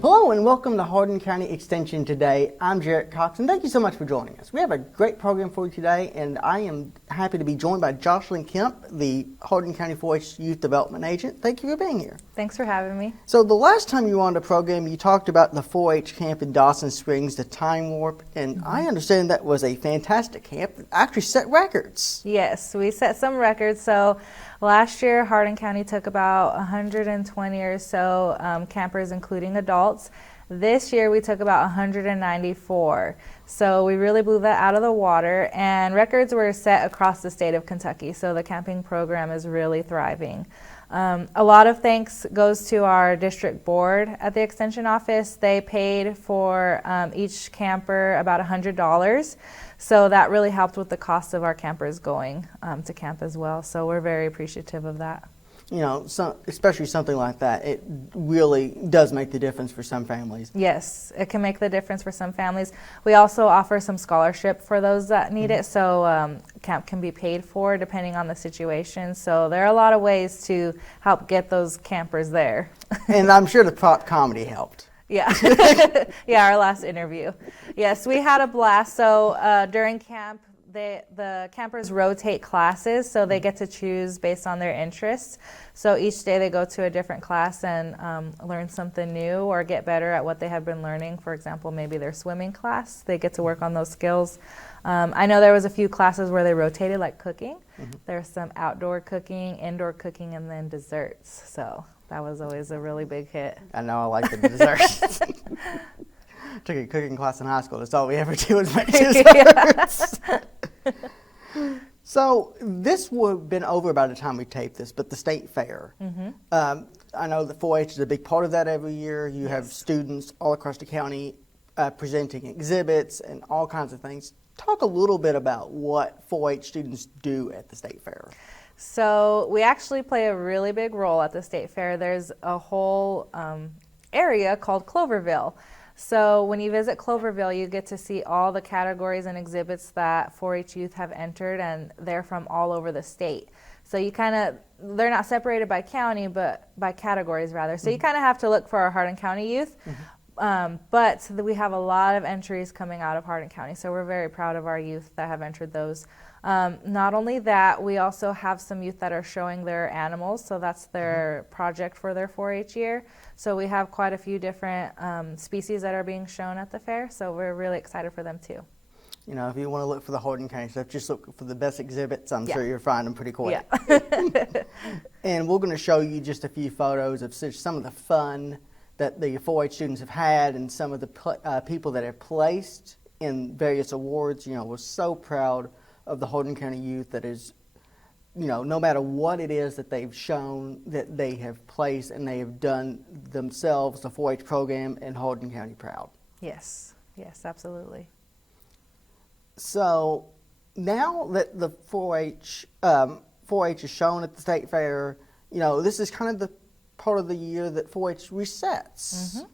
Hello and welcome to Hardin County Extension Today. I'm Jarrett Cox and thank you so much for joining us. We have a great program for you today and I am happy to be joined by Jocelyn Kemp, the Hardin County 4-H Youth Development Agent. Thank you for being here. Thanks for having me. So the last time you were on the program you talked about the 4-H camp in Dawson Springs, the Time Warp, and I understand that was a fantastic camp that actually set records. Yes, we set some records. So last year Hardin County took about 120 or so campers, including adults. This year we took about 194. So we really blew that out of the water, and records were set across the state of Kentucky. So the camping program is really thriving. A lot of thanks goes to our district board at the extension office. They paid for each camper about $100. So that really helped with the cost of our campers going to camp as well. So we're very appreciative of that. You know, especially something like that, it really does make the difference for some families. Yes, it can make the difference for some families. We also offer some scholarship for those that need it, so camp can be paid for depending on the situation. So there are a lot of ways to help get those campers there. And I'm sure the prop comedy helped. Yeah, yeah, our last interview. Yes, we had a blast. So during camp, the campers rotate classes, so they get to choose based on their interests. So each day they go to a different class and learn something new or get better at what they have been learning. For example, maybe their swimming class, they get to work on those skills. I know there was a few classes where they rotated, like cooking. There's some outdoor cooking, indoor cooking, and then desserts. So that was always a really big hit. I know, I like the desserts. Took a cooking class in high school. That's all we ever do is make desserts. So this would have been over by the time we taped this, but the state fair. I know the 4-H is a big part of that every year. You have students all across the county presenting exhibits and all kinds of things. Talk a little bit about what 4-H students do at the state fair. So we actually play a really big role at the state fair. There's a whole area called Cloverville. So when you visit Cloverville, you get to see all the categories and exhibits that 4-H youth have entered, and they're from all over the state. So you they're not separated by county, but by categories rather. So you kind of have to look for our Hardin County youth. But we have a lot of entries coming out of Hardin County, so we're very proud of our youth that have entered those. Not only that, we also have some youth that are showing their animals, so that's their project for their 4-H year. So we have quite a few different species that are being shown at the fair, so we're really excited for them too. You know, if you want to look for the Hardin County stuff, just look for the best exhibits. I'm sure you'll find them pretty quick. Yeah. And we're going to show you just a few photos of some of the fun that the 4-H students have had and some of the people that have placed in various awards. You know, we're so proud of the Hardin County youth that is, you know, no matter what it is that they've shown, that they have placed and they have done themselves, the 4-H program, and Hardin County proud. Yes, yes, absolutely. So now that the 4-H is shown at the state fair, you know, this is kind of the part of the year that 4-H resets.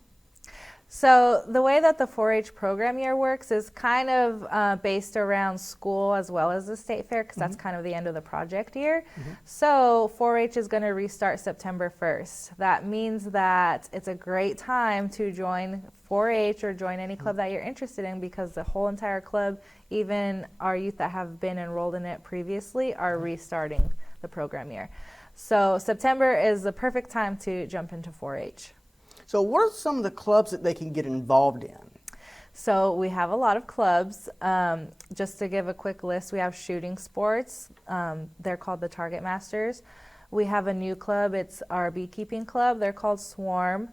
So the way that the 4-H program year works is kind of based around school as well as the state fair, because that's kind of the end of the project year. So 4-H is going to restart September 1st. That means that it's a great time to join 4-H or join any club that you're interested in, because the whole entire club, even our youth that have been enrolled in it previously, are restarting the program year. So September is the perfect time to jump into 4-H. So what are some of the clubs that they can get involved in? So we have a lot of clubs. Just to give a quick list, we have shooting sports. They're called the Target Masters. We have a new club. It's our beekeeping club. They're called Swarm.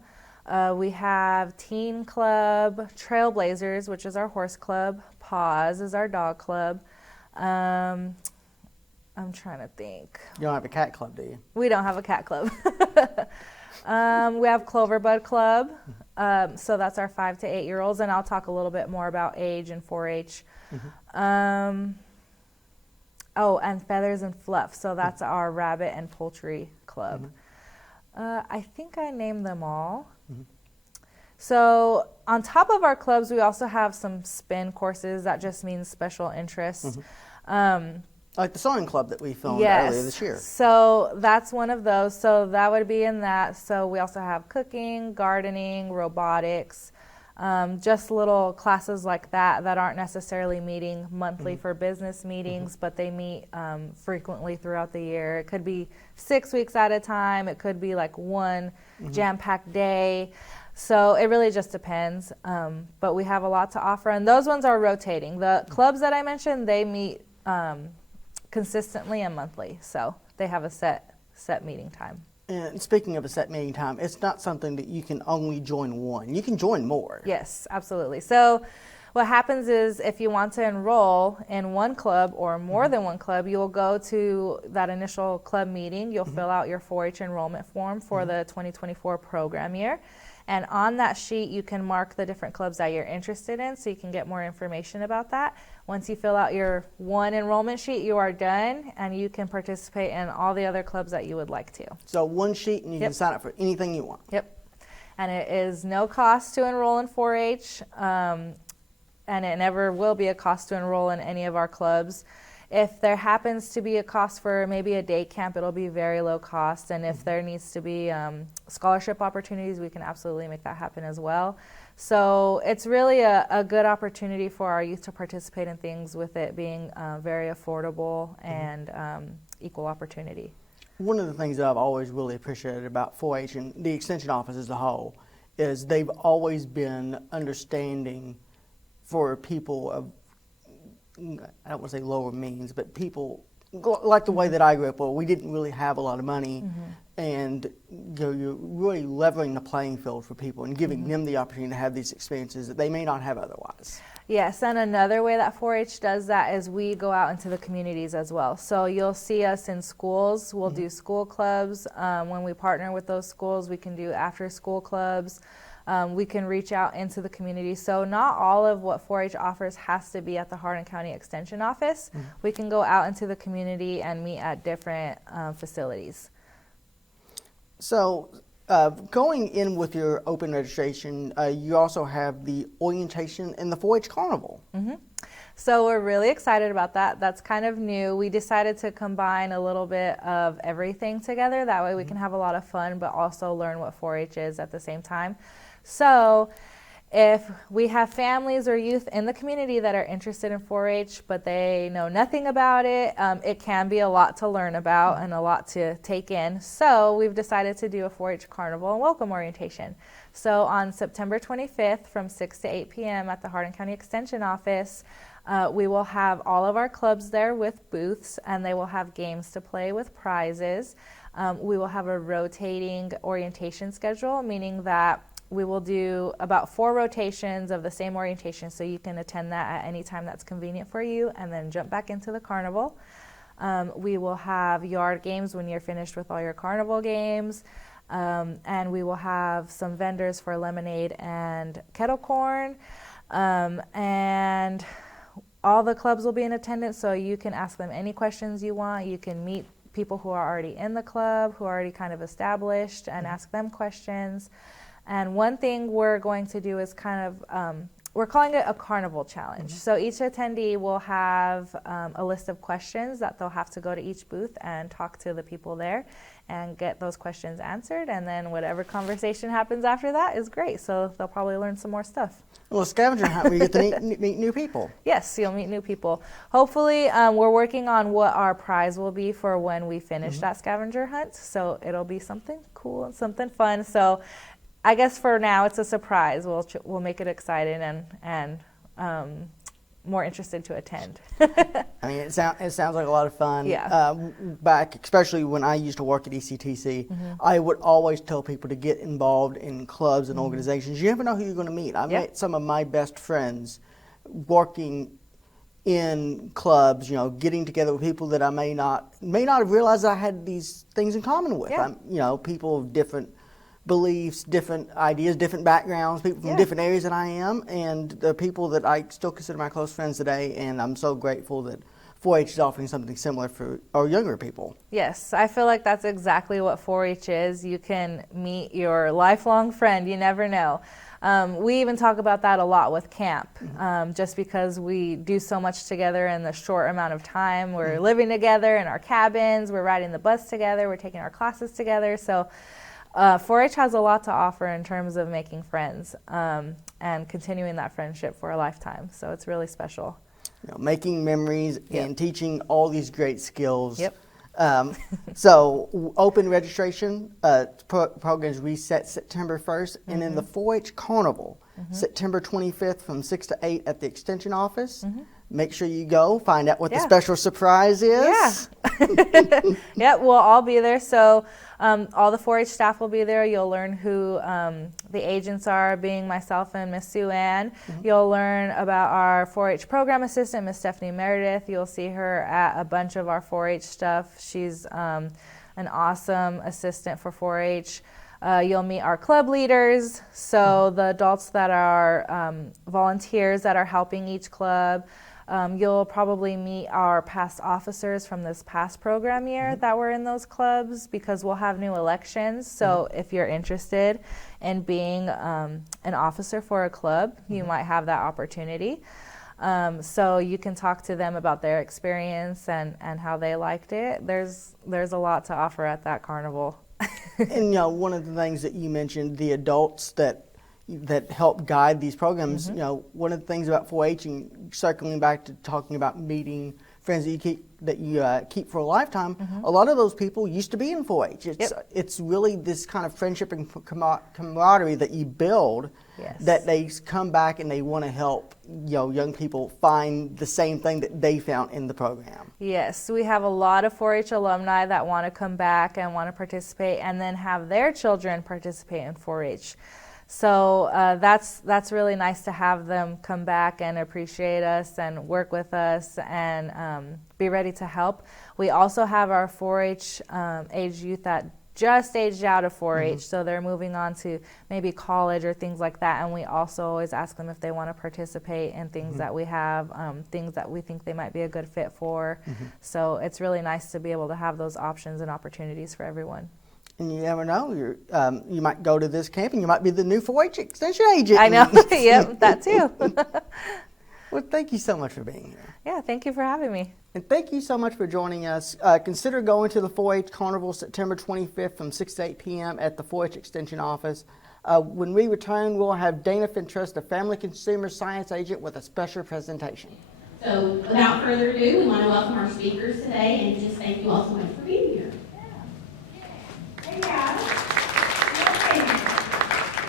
We have Teen Club, Trailblazers, which is our horse club. Paws is our dog club. I'm trying to think. You don't have a cat club, do you? We don't have a cat club. We have Cloverbud Club, so that's our 5 to 8 year olds, and I'll talk a little bit more about age and 4-H. Oh, and Feathers and Fluff, so that's our rabbit and poultry club. I think I named them all. So on top of our clubs, we also have some spin courses. That just means special interests. Like the sewing club that we filmed earlier this year. So that's one of those. So that would be in that. So we also have cooking, gardening, robotics, just little classes like that that aren't necessarily meeting monthly for business meetings, but they meet frequently throughout the year. It could be 6 weeks at a time. It could be like one jam-packed day. So it really just depends. But we have a lot to offer. And those ones are rotating. The clubs that I mentioned, they meet consistently and monthly. So they have a set meeting time. And speaking of a set meeting time, it's not something that you can only join one. You can join more. Yes, absolutely. So what happens is if you want to enroll in one club or more than one club, you'll go to that initial club meeting. You'll fill out your 4-H enrollment form for the 2024 program year. And on that sheet, you can mark the different clubs that you're interested in so you can get more information about that. Once you fill out your one enrollment sheet, you are done, and you can participate in all the other clubs that you would like to. So one sheet, and you can sign up for anything you want. Yep. And it is no cost to enroll in 4-H, and it never will be a cost to enroll in any of our clubs. If there happens to be a cost for maybe a day camp, it'll be very low cost. And if there needs to be scholarship opportunities, we can absolutely make that happen as well. So it's really a good opportunity for our youth to participate in things with it being very affordable and equal opportunity. One of the things that I've always really appreciated about 4-H and the Extension Office as a whole is they've always been understanding for people of, I don't want to say lower means, but people like the way that I grew up, where we didn't really have a lot of money, and you're really leveling the playing field for people and giving them the opportunity to have these experiences that they may not have otherwise. Yes, and another way that 4-H does that is we go out into the communities as well. So you'll see us in schools. We'll do school clubs. When we partner with those schools, we can do after-school clubs. We can reach out into the community. So not all of what 4-H offers has to be at the Hardin County Extension Office. We can go out into the community and meet at different facilities. So going in with your open registration, you also have the orientation and the 4-H Carnival. So we're really excited about that. That's kind of new. We decided to combine a little bit of everything together. That way we can have a lot of fun, but also learn what 4-H is at the same time. So if we have families or youth in the community that are interested in 4-H, but they know nothing about it, it can be a lot to learn about and a lot to take in. So we've decided to do a 4-H Carnival and welcome orientation. So on September 25th from 6 to 8 p.m. at the Hardin County Extension Office, we will have all of our clubs there with booths, and they will have games to play with prizes. We will have a rotating orientation schedule, meaning that we will do about 4 rotations of the same orientation, so you can attend that at any time that's convenient for you and then jump back into the carnival. We will have yard games when you're finished with all your carnival games, and we will have some vendors for lemonade and kettle corn, and all the clubs will be in attendance, so you can ask them any questions you want. You can meet people who are already in the club, who are already kind of established, and ask them questions. And one thing we're going to do is kind of, we're calling it a carnival challenge. So each attendee will have a list of questions that they'll have to go to each booth and talk to the people there and get those questions answered. And then whatever conversation happens after that is great. So they'll probably learn some more stuff. Well, a scavenger hunt where you get to meet new people. Yes, you'll meet new people. Hopefully, we're working on what our prize will be for when we finish that scavenger hunt. So it'll be something cool and something fun. So I guess for now it's a surprise. We'll make it exciting and more interested to attend. I mean, it sounds like a lot of fun. Yeah. Back, especially when I used to work at HCEC-TV, I would always tell people to get involved in clubs and organizations. You never know who you're going to meet. I met some of my best friends working in clubs, you know, getting together with people that I may not have realized I had these things in common with. Yeah. You know, people of different beliefs, different ideas, different backgrounds, people from different areas than I am, and the people that I still consider my close friends today, and I'm so grateful that 4-H is offering something similar for our younger people. Yes, I feel like that's exactly what 4-H is. You can meet your lifelong friend. You never know. We even talk about that a lot with camp, just because we do so much together in the short amount of time. We're living together in our cabins, we're riding the bus together, we're taking our classes together. So 4-H has a lot to offer in terms of making friends and continuing that friendship for a lifetime. So it's really special. Making memories and teaching all these great skills. Yep. So open registration programs reset September 1st, and then the 4-H Carnival, September 25th from 6 to 8 at the Extension office. Make sure you go, find out what the special surprise is. Yeah. Yeah, we'll all be there. So all the 4-H staff will be there. You'll learn who the agents are, being myself and Miss Sue Ann. You'll learn about our 4-H program assistant, Miss Stephanie Meredith. You'll see her at a bunch of our 4-H stuff. She's an awesome assistant for 4-H. You'll meet our club leaders, so the adults that are volunteers that are helping each club. You'll probably meet our past officers from this past program year that were in those clubs, because we'll have new elections. So if you're interested in being an officer for a club, you might have that opportunity. So you can talk to them about their experience and how they liked it. There's a lot to offer at that carnival. And one of the things that you mentioned, the adults that help guide these programs, one of the things about 4-H, and circling back to talking about meeting friends that you keep for a lifetime, a lot of those people used to be in 4-H. It's really this kind of friendship and camaraderie that you build, that they come back and they want to help young people find the same thing that they found in the program. Yes, we have a lot of 4-H alumni that want to come back and want to participate, and then have their children participate in 4-H. So that's really nice to have them come back and appreciate us and work with us and be ready to help. We also have our 4-H age youth that just aged out of 4-H, so they're moving on to maybe college or things like that, and we also always ask them if they want to participate in things that we have, things that we think they might be a good fit for. So it's really nice to be able to have those options and opportunities for everyone. And you never know, you might go to this camp and you might be the new 4-H extension agent. I know. Yep, that too. Well, thank you so much for being here. Yeah, thank you for having me. And thank you so much for joining us. Consider going to the 4-H Carnival September 25th from 6 to 8 p.m. at the 4-H Extension office. When we return, we'll have Dana Fintrust, a family consumer science agent, with a special presentation. So without further ado, we want to welcome our speakers today and just thank you all so much for being here. Hey guys.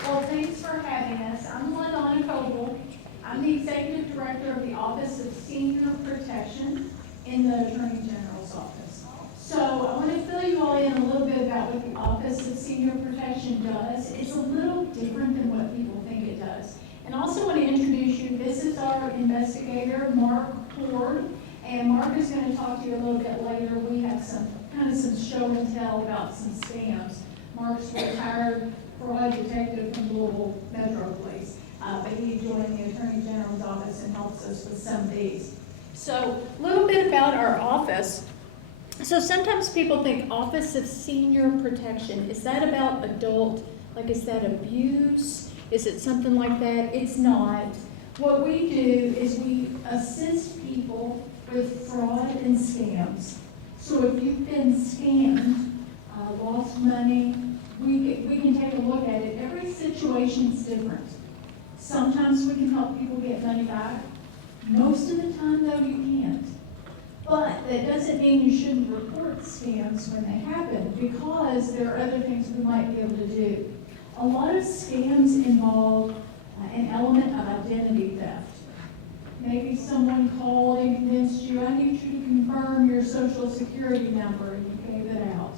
Well, thanks for having us. I'm LaDonna Coble. I'm the Executive Director of the Office of Senior Protection in the Attorney General's office. So I want to fill you all in a little bit about what the Office of Senior Protection does. It's a little different than what people think it does. And I also want to introduce you, this is our investigator, Mark Ford. And Mark is going to talk to you a little bit later. We have some show and tell about some scams. Mark's a retired fraud detective from Louisville Metro Police, but he joined the Attorney General's office and helps us with some of these. So a little bit about our office. So sometimes people think Office of Senior Protection, is that about adult, like is that abuse? Is it something like that? It's not. What we do is we assist people with fraud and scams. So if you've been scammed, lost money, we can take a look at it. Every situation's different. Sometimes we can help people get money back. Most of the time, though, you can't. But that doesn't mean you shouldn't report scams when they happen, because there are other things we might be able to do. A lot of scams involve an element of identity theft. Maybe someone called and convinced you, I need you to confirm your social security number, and you gave it out.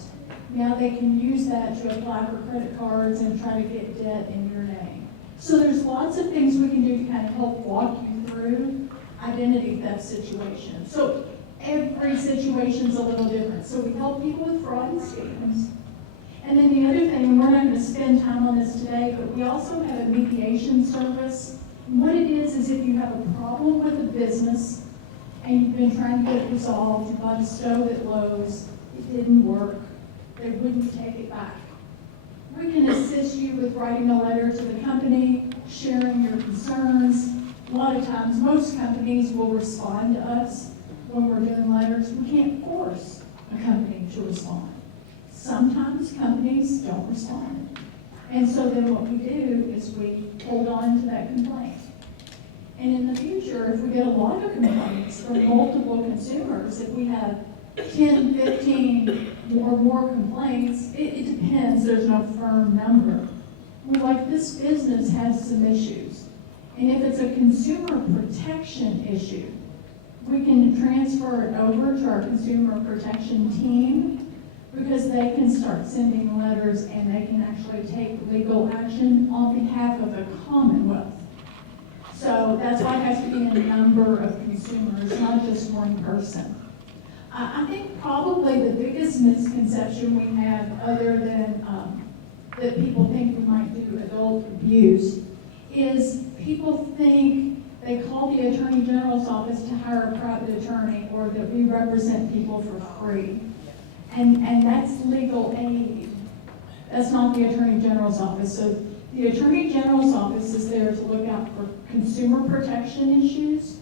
Now they can use that to apply for credit cards and try to get debt in your name. So there's lots of things we can do to kind of help walk you through identity theft situations. So every situation's a little different. So we help people with fraud and scams. And then the other thing, and we're not going to spend time on this today, but we also have a mediation service. And what it is if you have a problem with a business and you've been trying to get it resolved. You bought a stove at Lowe's, it didn't work, they wouldn't take it back. We can assist you with writing a letter to the company, sharing your concerns. A lot of times, most companies will respond to us when we're doing letters. We can't force a company to respond. Sometimes companies don't respond. And so then what we do is we hold on to that complaint. And in the future, if we get a lot of complaints from multiple consumers, if we have 10, 15 or more complaints, it depends, there's no firm number. We're like, this business has some issues. And if it's a consumer protection issue, we can transfer it over to our consumer protection team because they can start sending letters and they can actually take legal action on behalf of the Commonwealth. So that's why it has to be a number of consumers, not just one person. I think probably the biggest misconception we have, other than that people think we might do adult abuse, is people think they call the Attorney General's office to hire a private attorney or that we represent people for free. And that's legal aid. That's not the Attorney General's office. So the Attorney General's office is there to look out for consumer protection issues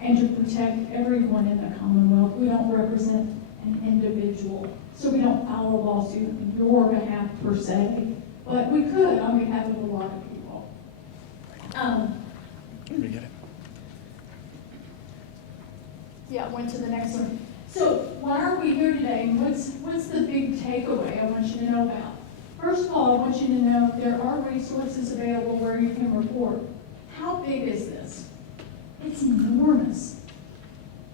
and to protect everyone in the Commonwealth. We don't represent an individual, so we don't file a lawsuit on your behalf per se, but we could on behalf of a lot of people. We get it. Yeah, went to the next one. So why are we here today, and what's the big takeaway I want you to know about? First of all, I want you to know there are resources available where you can report. How big is this? It's enormous.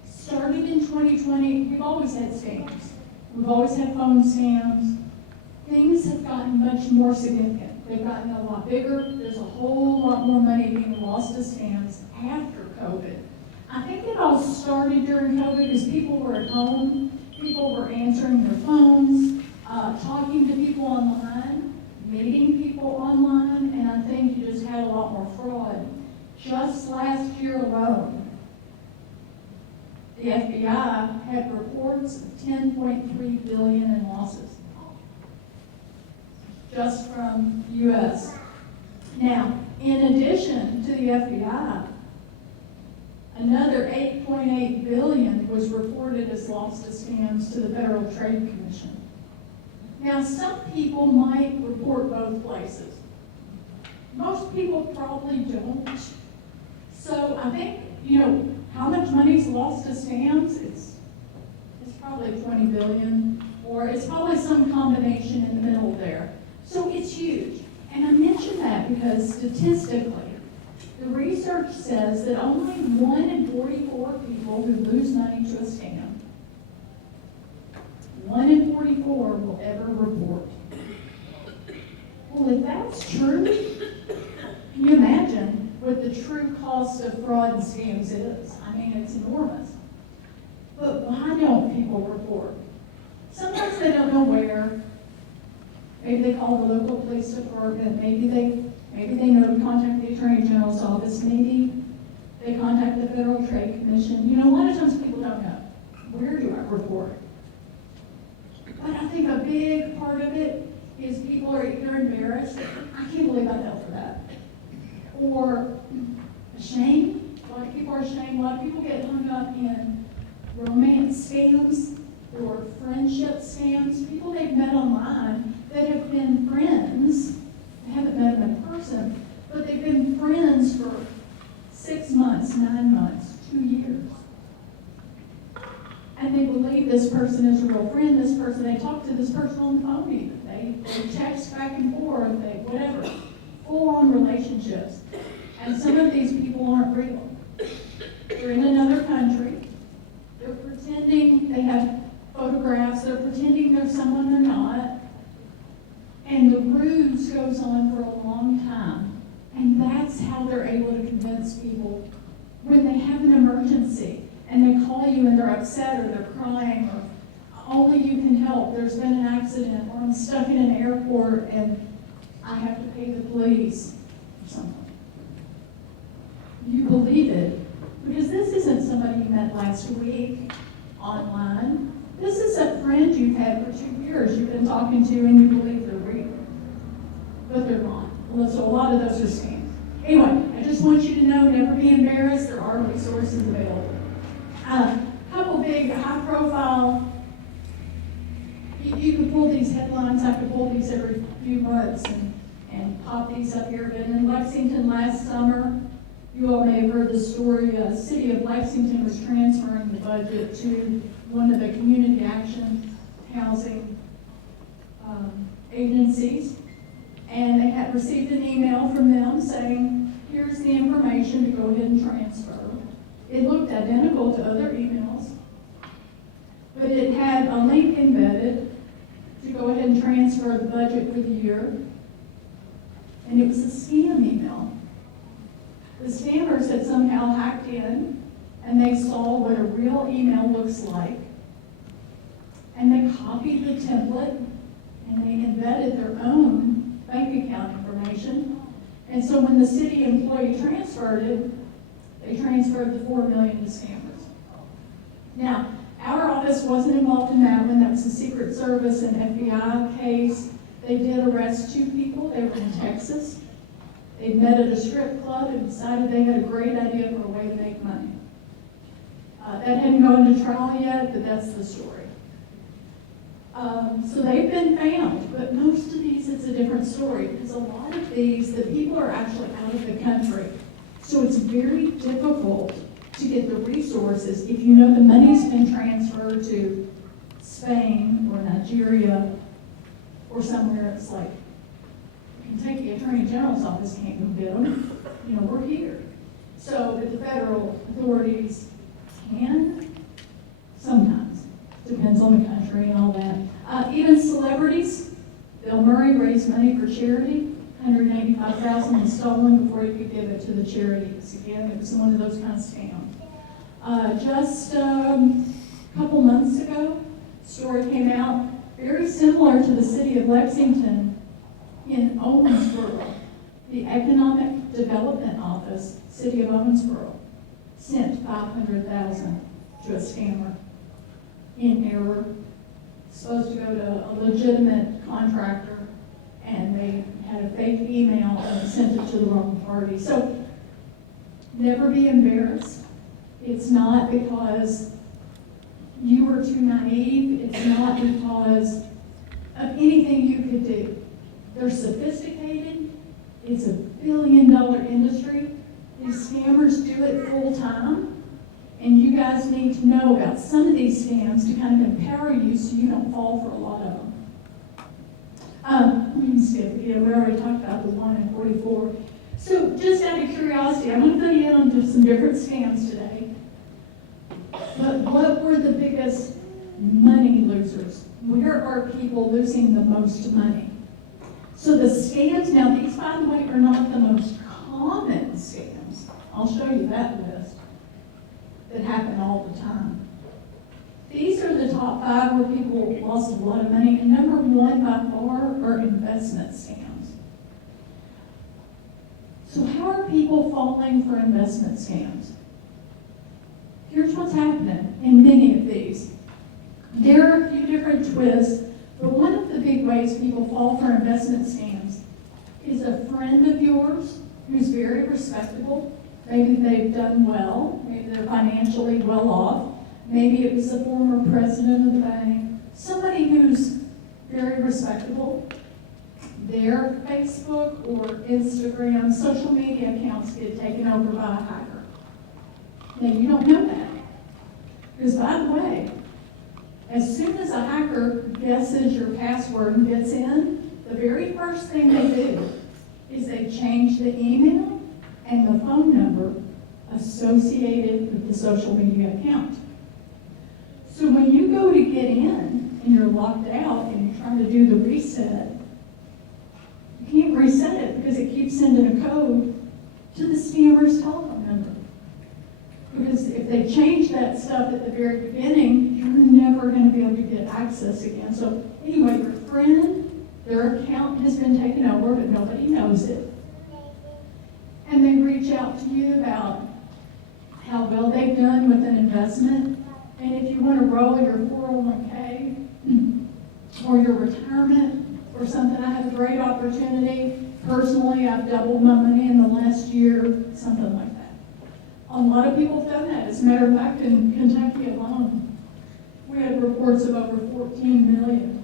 Started in 2020, we've always had scams. We've always had phone scams. Things have gotten much more significant. They've gotten a lot bigger. There's a whole lot more money being lost to scams after COVID. I think it all started during COVID as people were at home. People were answering their phones, talking to people online, meeting people online, and I think you just had a lot more fraud. Just last year alone, the FBI had reports of $10.3 billion in losses, just from the U.S. Now, in addition to the FBI, another $8.8 billion was reported as lost to scams to the Federal Trade Commission. Now, some people might report both places. Most people probably don't. So I think, how much money is lost to scams? It's probably $20 billion, or it's probably some combination in the middle there. So it's huge. And I mention that because statistically, the research says that only 1 in 44 people who lose money to a scam, 1 in 44 will ever report. Well, if that's true, can you imagine what the true cost of fraud and scams is? I mean, it's enormous. But why don't people report? Sometimes they don't know where. Maybe they call the local police department. Maybe they know to contact the Attorney General's office. Maybe they contact the Federal Trade Commission. A lot of times people don't know. Where do I report? But I think a big part of it is people are either embarrassed, I can't believe I fell for that, or ashamed. A lot of people are ashamed. A lot of people get hung up in romance scams or friendship scams. People they've met online that have been friends. They haven't met them in person, but they've been friends for 6 months, 9 months, 2 years. And they believe this person is a real friend, they talk to this person on the phone even. They text back and forth, whatever. Full-on relationships. And some of these people aren't real. They're in another country. They're pretending they have photographs. They're pretending they're someone they're not. And the ruse goes on for a long time. And that's how they're able to convince people when they have an emergency and they call you and they're upset or they're crying or only you can help. There's been an accident or I'm stuck in an airport and I have to pay the police or something. You believe it because this isn't somebody you met last week online. This is a friend you've had for 2 years, you've been talking to, and you believe they're real. But they're not. Well, so a lot of those are scams. Anyway, I just want you to know, never be embarrassed. There are resources available. Couple big, high-profile. You can pull these headlines. I could pull these every few months and pop these up here. But in Lexington last summer, you all may have heard the story. The city of Lexington was transferring the budget to one of the community action housing agencies. And they had received an email from them saying, here's the information to go ahead and transfer. It looked identical to other emails, but it had a link embedded to go ahead and transfer the budget for the year. And it was a scam email. The scammers had somehow hacked in, and they saw what a real email looks like. And they copied the template, and they embedded their own bank account information. And so when the city employee transferred it, they transferred the $4 million to scammers. Now, our office wasn't involved in that one. That was a Secret Service and FBI case. They did arrest 2 people. They were in Texas. They met at a strip club and decided they had a great idea for a way to make money. That hadn't gone to trial yet, but that's the story. So they've been found, but most of these, it's a different story, because a lot of these, the people are actually out of the country. So it's very difficult to get the resources if you know the money's been transferred to Spain or Nigeria or somewhere. It's like Kentucky Attorney General's office can't go get them. You know, we're here. So that the federal authorities can sometimes. Depends on the country and all that. Even celebrities, Bill Murray raised money for charity. $185,000 was stolen before he could give it to the charities. Again, it was one of those kind of scams. Just a couple months ago, a story came out very similar to the city of Lexington in Owensboro. The Economic Development Office, city of Owensboro, sent $500,000 to a scammer in error. Supposed to go to a legitimate contractor, and they had a fake email and sent it to the wrong party. So never be embarrassed. It's not because you were too naive. It's not because of anything you could do. They're sophisticated. It's a billion-dollar industry. These scammers do it full time. And you guys need to know about some of these scams to kind of empower you so you don't fall for a lot of them. We already talked about the 1 in 44. So just out of curiosity, I'm going to fill you in on just some different scams today. But what were the biggest money losers? Where are people losing the most money? So the scams, now these, by the way, are not the most common scams. I'll show you that list that happen all the time. These are the top 5 where people lost a lot of money. And number 1 by far are investment scams. So how are people falling for investment scams? Here's what's happening in many of these. There are a few different twists, but one of the big ways people fall for investment scams is a friend of yours who's very respectable. Maybe they've done well. Maybe they're financially well off. Maybe it was the former president of the bank. Somebody who's very respectable. Their Facebook or Instagram social media accounts get taken over by a hacker. Now, you don't know that. Because, by the way, as soon as a hacker guesses your password and gets in, the very first thing they do is they change the email and the phone number associated with the social media account. So when you go to get in and you're locked out and you're trying to do the reset, you can't reset it because it keeps sending a code to the scammer's telephone number. Because if they change that stuff at the very beginning, you're never going to be able to get access again. So anyway, your friend, their account has been taken over, but nobody knows it. And they reach out to you about, how well they've done with an investment. And if you want to roll your 401k or your retirement or something, I have a great opportunity. Personally, I've doubled my money in the last year, something like that. A lot of people have done that. As a matter of fact, in Kentucky alone, we had reports of over 14 million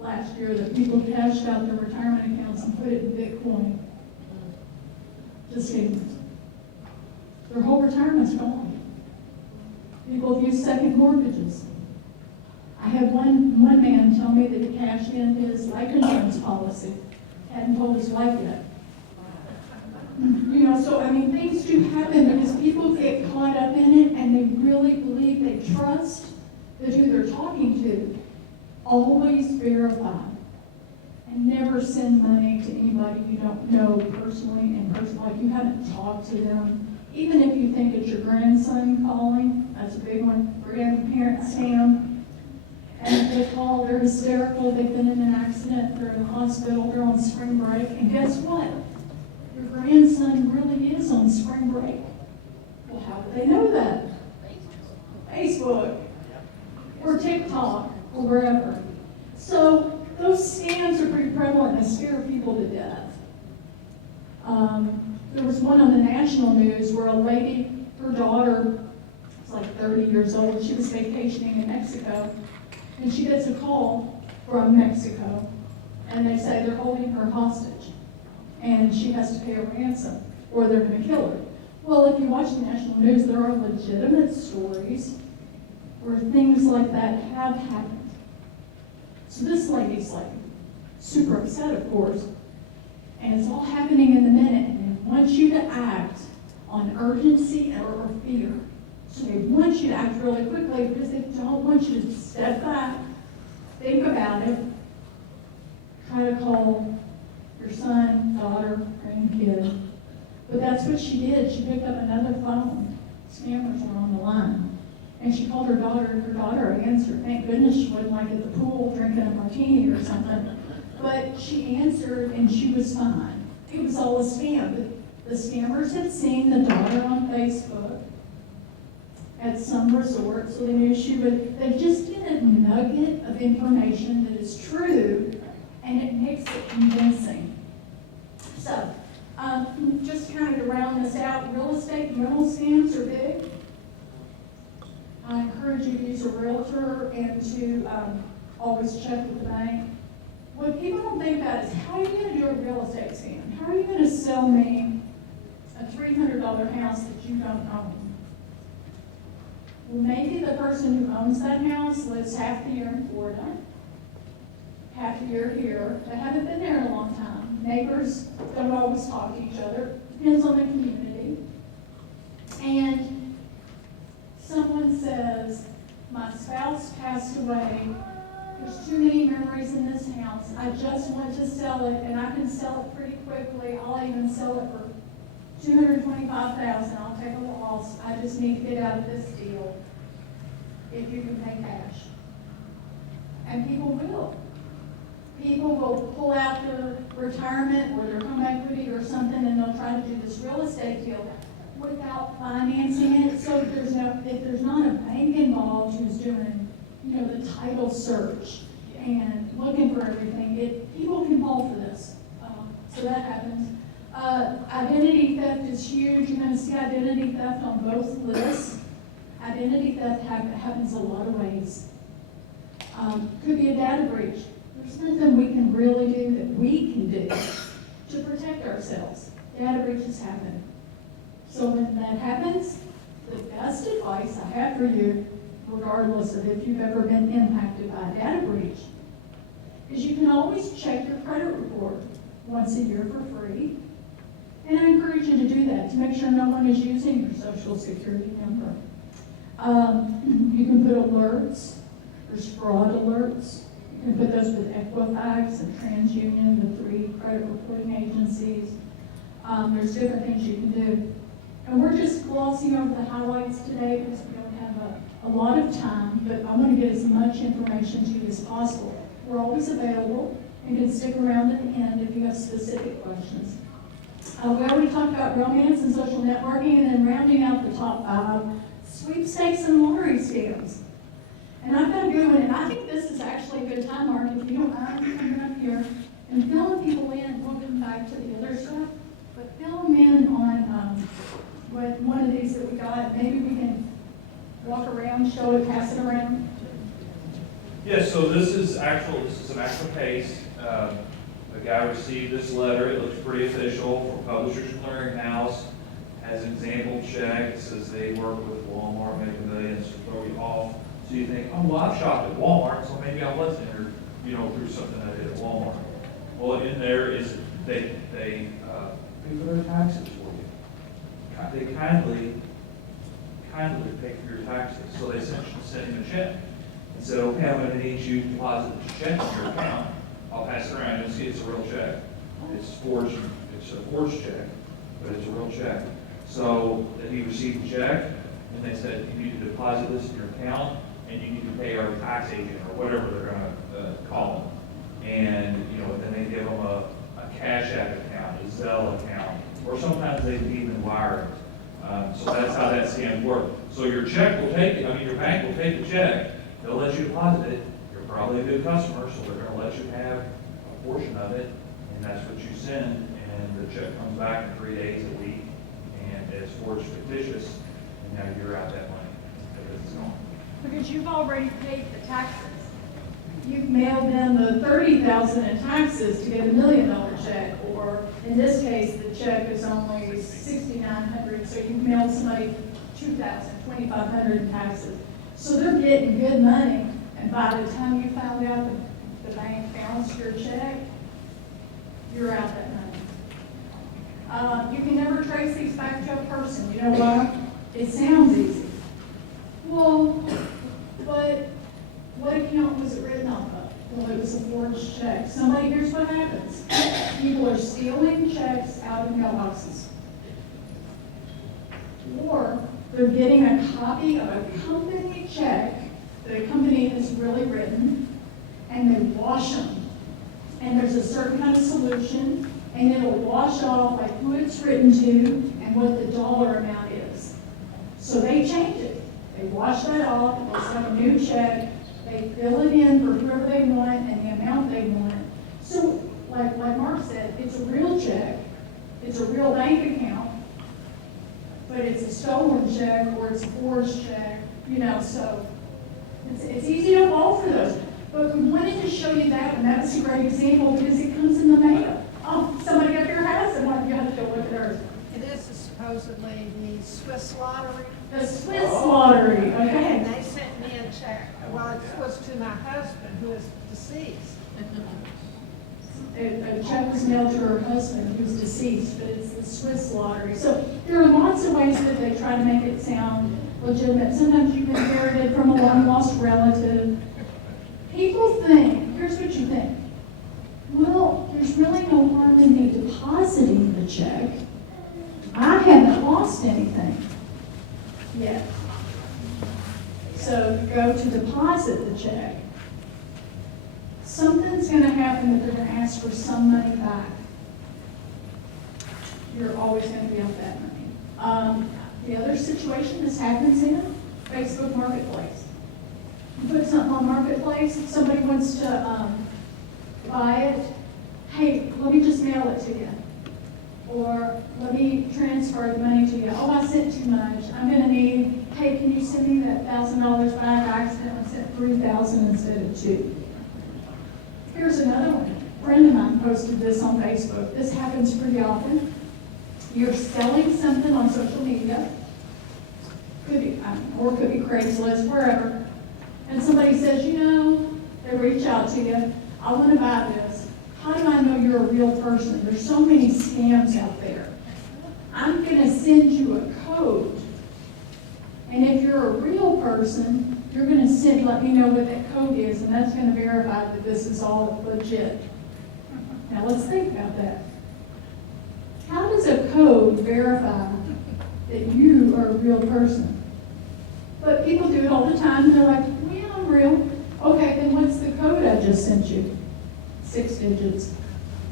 last year that people cashed out their retirement accounts and put it in Bitcoin. Just kidding. Their whole retirement's gone. People have used second mortgages. I had one man tell me that he cashed in his life insurance policy. Hadn't told his wife yet. You know, so I mean, things do happen because people get caught up in it and they really believe they trust that who they're talking to. Always verify and never send money to anybody you don't know personally like you haven't talked to them. Even if you think it's your grandson calling, that's a big one, grandparent scam. And if they call, they're hysterical, they've been in an accident, they're in the hospital, they're on spring break, and guess what? Your grandson really is on spring break. Well, how do they know that? Facebook, or TikTok, or wherever. So those scams are pretty prevalent and they scare people to death. There was one on the national news where a lady, her daughter was like 30 years old, she was vacationing in Mexico, and she gets a call from Mexico, and they say they're holding her hostage, and she has to pay a ransom, or they're going to kill her. Well, if you watch the national news, there are legitimate stories where things like that have happened. So this lady's like super upset, of course, and it's all happening in the minute, and they want you to act on urgency or fear. So they want you to act really quickly because they don't want you to step back, think about it, try to call your son, daughter, grandkid. But that's what she did. She picked up another phone. Scammers were on the line. And she called her daughter, and her daughter answered. Thank goodness she wasn't like at the pool drinking a martini or something. But she answered, and she was fine. It was all a scam. The scammers had seen the daughter on Facebook at some resort, so they knew she would. They just get a nugget of information that is true, and it makes it convincing. So, just kind of to round this out, real estate and rental scams are big. I encourage you to use a realtor and to always check with the bank. What people don't think about is, how are you going to do a real estate scam? How are you going to sell me a $300 house that you don't own? Well, maybe the person who owns that house lives half the year in Florida, half the year here. They haven't been there in a long time. Neighbors don't always talk to each other. Depends on the community. And someone says, my spouse passed away. There's too many memories in this house. I just want to sell it, and I can sell it pretty quickly. I'll even sell it for $225,000. I'll take a loss. I just need to get out of this deal if you can pay cash. And people will. People will pull out their retirement or their home equity or something, and they'll try to do this real estate deal without financing it. So if there's not a bank involved who's doing, the title search and looking for everything, people can fall for this. So that happens. Identity theft is huge. You're going to see identity theft on both lists. Identity theft happens a lot of ways. Could be a data breach. There's nothing we can really do that we can do to protect ourselves. Data breaches happen. So when that happens, the best advice I have for you, regardless of if you've ever been impacted by a data breach, is you can always check your credit report once a year for free. And I encourage you to do that to make sure no one is using your social security number. You can put alerts. There's fraud alerts. You can put those with Equifax and TransUnion, the 3 credit reporting agencies. There's different things you can do. And we're just glossing over the highlights today because we don't have a lot of time, but I want to get as much information to you as possible. We're always available and can stick around at the end if you have specific questions. We already talked about romance and social networking, and then rounding out the top 5, sweepstakes and lottery scams. And I've got a good one, and I think this is actually a good time, Mark, if you don't mind coming up here and filling people in. We'll come back to the other stuff, but fill them in on what one of these that we got. Maybe we can walk around, show it, pass it around. Yes, so this is an actual case. The guy received this letter. It looks pretty official from Publishers Clearinghouse. Has an example check. It says they work with Walmart, make $1 million, so throw you off. So you think, oh, well, I've shopped at Walmart, so maybe I was entered, through something I did at Walmart. Well, in there is they pay for their taxes for you. They kindly pay for your taxes. So they sent him a check and said, okay, I'm going to need you to deposit this check in your account. I'll pass it around. You'll see it's a real check. It's forged. It's a forged check, but it's a real check. So he received the check, and they said you need to deposit this in your account, and you need to pay our tax agent or whatever they're going to call them. And then they give them a Cash App account, a Zelle account, or sometimes they can even wire it. So that's how that scam works. So your check will take it. Your bank will take the check. They'll let you deposit it. You're probably a good customer, so they're going to let you have a portion of it, and that's what you send. And the check comes back in 3 days, a week, and it's forged fictitious, and now you're out that money because it's gone. Because you've already paid the taxes. You've mailed them the $30,000 in taxes to get $1 million check, or in this case, the check is only $6,900, so you've mailed somebody $2,000, $2,500 in taxes. So they're getting good money, and by the time you found out the bank bounced your check, you're out that money. You can never trace these back to a person. You know why? It sounds easy. Well, but what account was it written off of? Well, it was a forged check. Here's what happens. People are stealing checks out of mailboxes. Or they're getting a copy of a company check that a company has really written, and they wash them. And there's a certain kind of solution, and it'll wash off like who it's written to and what the dollar amount is. So they change it. They wash that off, they send a new check, they fill it in for whoever they want and the amount they want. So, like Mark said, it's a real check, it's a real bank account, but it's a stolen check or it's a forged check, so it's easy to fall for those. But we wanted to show you that, and that's a great example because it comes in the mail. Oh, somebody up your house and you have to go look at hers. And this is supposedly the Swiss lottery. The Swiss lottery, okay. And they sent me a check. Well, it was to my husband, who is deceased. A check was mailed to her husband who's deceased, but it's the Swiss lottery. So there are lots of ways that they try to make it sound legitimate. Sometimes you can inherit it from a long-lost relative. People think, here's what you think. Well, there's really no harm in me depositing the check. I haven't lost anything yet. So you go to deposit the check. Something's going to happen that they're going to ask for some money back. You're always going to be out that money. The other situation this happens in, Facebook Marketplace. You put something on Marketplace, if somebody wants to buy it, hey, let me just mail it to you. Or let me transfer the money to you. Oh, I sent too much. I'm going to need, hey, can you send me that $1,000 back? I accidentally sent $3,000 instead of $2,000. Here's another one. A friend of mine posted this on Facebook. This happens pretty often. You're selling something on social media, could be Craigslist, wherever, and somebody says, they reach out to you, I want to buy this. How do I know you're a real person? There's so many scams out there. I'm going to send you a code, and if you're a real person, you're going to let me know what that code is, and that's going to verify that this is all legit. Now let's think about that. How does a code verify that you are a real person? But people do it all the time, and they're like, well, yeah, I'm real. Okay, then what's the code I just sent you? 6 digits.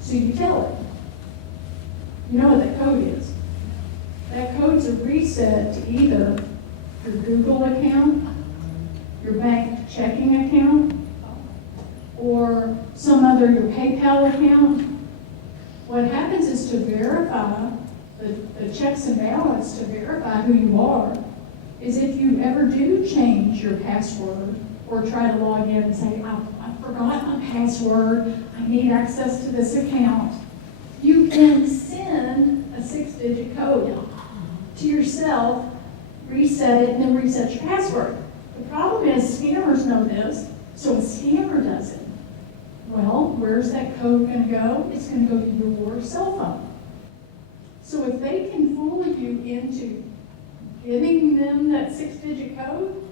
So you tell it. You know what that code is? That code's a reset to either your Google account, your bank checking account, or some other, your PayPal account. What happens is to verify, the checks and balance to verify who you are, is if you ever do change your password or try to log in and say, I forgot my password, I need access to this account, you can send a 6-digit code to yourself, reset it, and then reset your password. The problem is scammers know this, so a scammer does it. Well, where's that code going to go? It's going to go to your cell phone. So if they can fool you into giving them that 6-digit code,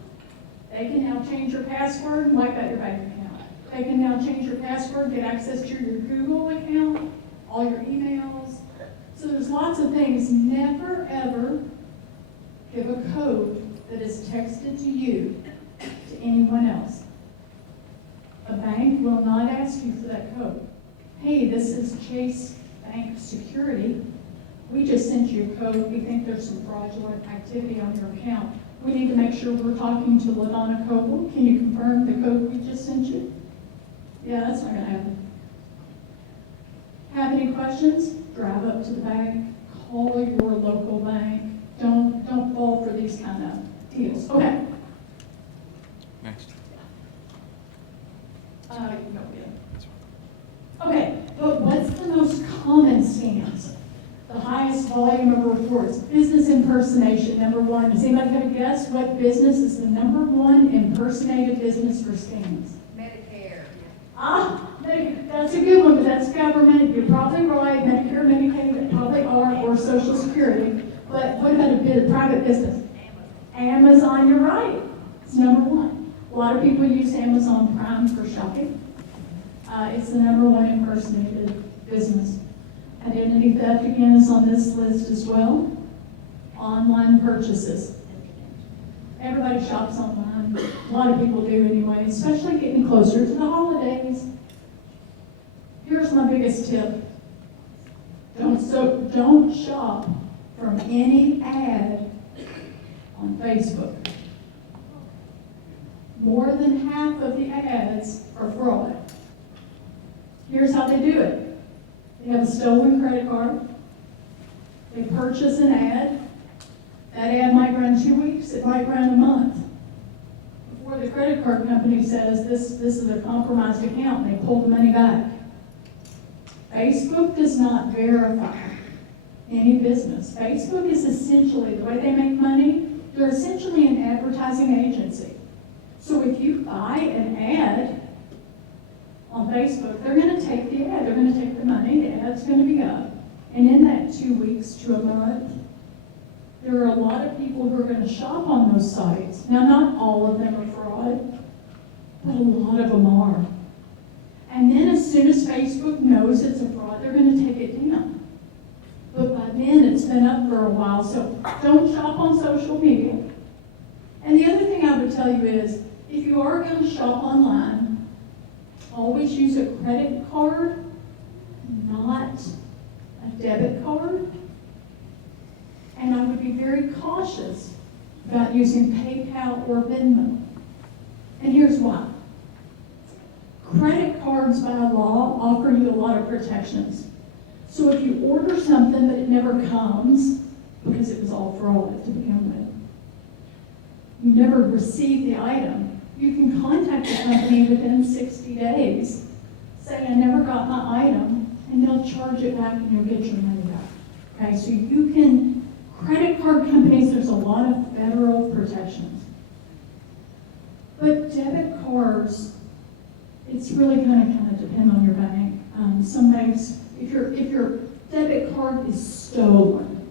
they can now change your password and wipe out your bank account. They can now change your password, get access to your Google account, all your emails. So there's lots of things. Never, ever give a code that is texted to you to anyone else. A bank will not ask you for that code. Hey, this is Chase Bank Security. We just sent you a code. We think there's some fraudulent activity on your account. We need to make sure we're talking to LaDonna Coble. Can you confirm the code we just sent you? Yeah, that's not going to happen. Have any questions? Drive up to the bank. Call your local bank. Don't fall for these kind of deals. Okay. Next. You go, yeah. Okay, but what's the most common scams? The highest volume of reports. Business impersonation, number one. Does anybody have a guess what business is the number one impersonated business for scams? Medicare. That's a good one, but that's government. You're probably right. Medicare, Medicaid, probably are, or Social Security. But what about a private business? Amazon, you're right. It's number one. A lot of people use Amazon Prime for shopping. It's the number one impersonated business. Identity theft, again, is on this list as well. Online purchases. Everybody shops online. A lot of people do anyway, especially getting closer to the holidays. Here's my biggest tip. Don't shop from any ad on Facebook. More than half of the ads are fraud. Here's how they do it. They have a stolen credit card. They purchase an ad. That ad might run 2 weeks. It might run a month. Before the credit card company says this is a compromised account, they pull the money back. Facebook does not verify any business. Facebook is essentially, the way they make money, they're essentially an advertising agency. So if you buy an ad on Facebook, they're going to take the ad, they're going to take the money, the ad's going to be up. And in that 2 weeks to a month, there are a lot of people who are going to shop on those sites. Now, not all of them are fraud, but a lot of them are. And then as soon as Facebook knows it's a fraud, they're going to take it down. But by then, it's been up for a while, so don't shop on social media. And the other thing I would tell you is, if you are going to shop online, always use a credit card, not a debit card. And I would be very cautious about using PayPal or Venmo. And here's why. Credit cards by law offer you a lot of protections. So if you order something but it never comes, because it was all fraud to begin with, you never receive the item, you can contact the company within 60 days, say, I never got my item, and they'll charge it back and you'll get your money back. Okay, so you can, credit card companies, there's a lot of federal protections. But debit cards, it's really going to kind of depend on your bank. Some banks, if your debit card is stolen,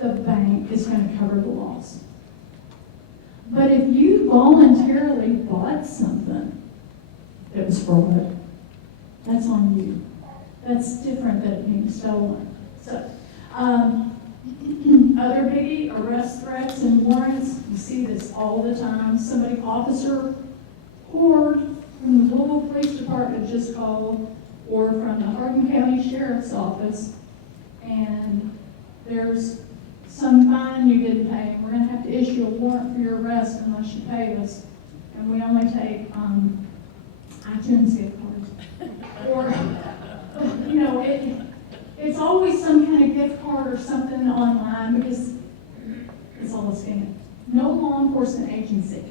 the bank is going to cover the loss. But if you voluntarily bought something that was fraud, that's on you. That's different than it being stolen. So, other biggie, arrest threats and warrants. You see this all the time. Somebody, Officer Horde from the Louisville Police Department just called, or from the Hardin County Sheriff's Office, and there's some fine you didn't pay. We're gonna have to issue a warrant for your arrest unless you pay us. And we only take, iTunes gift cards. Or, you know, it's always some kind of gift card or something online because it's all a scam. No law enforcement agency,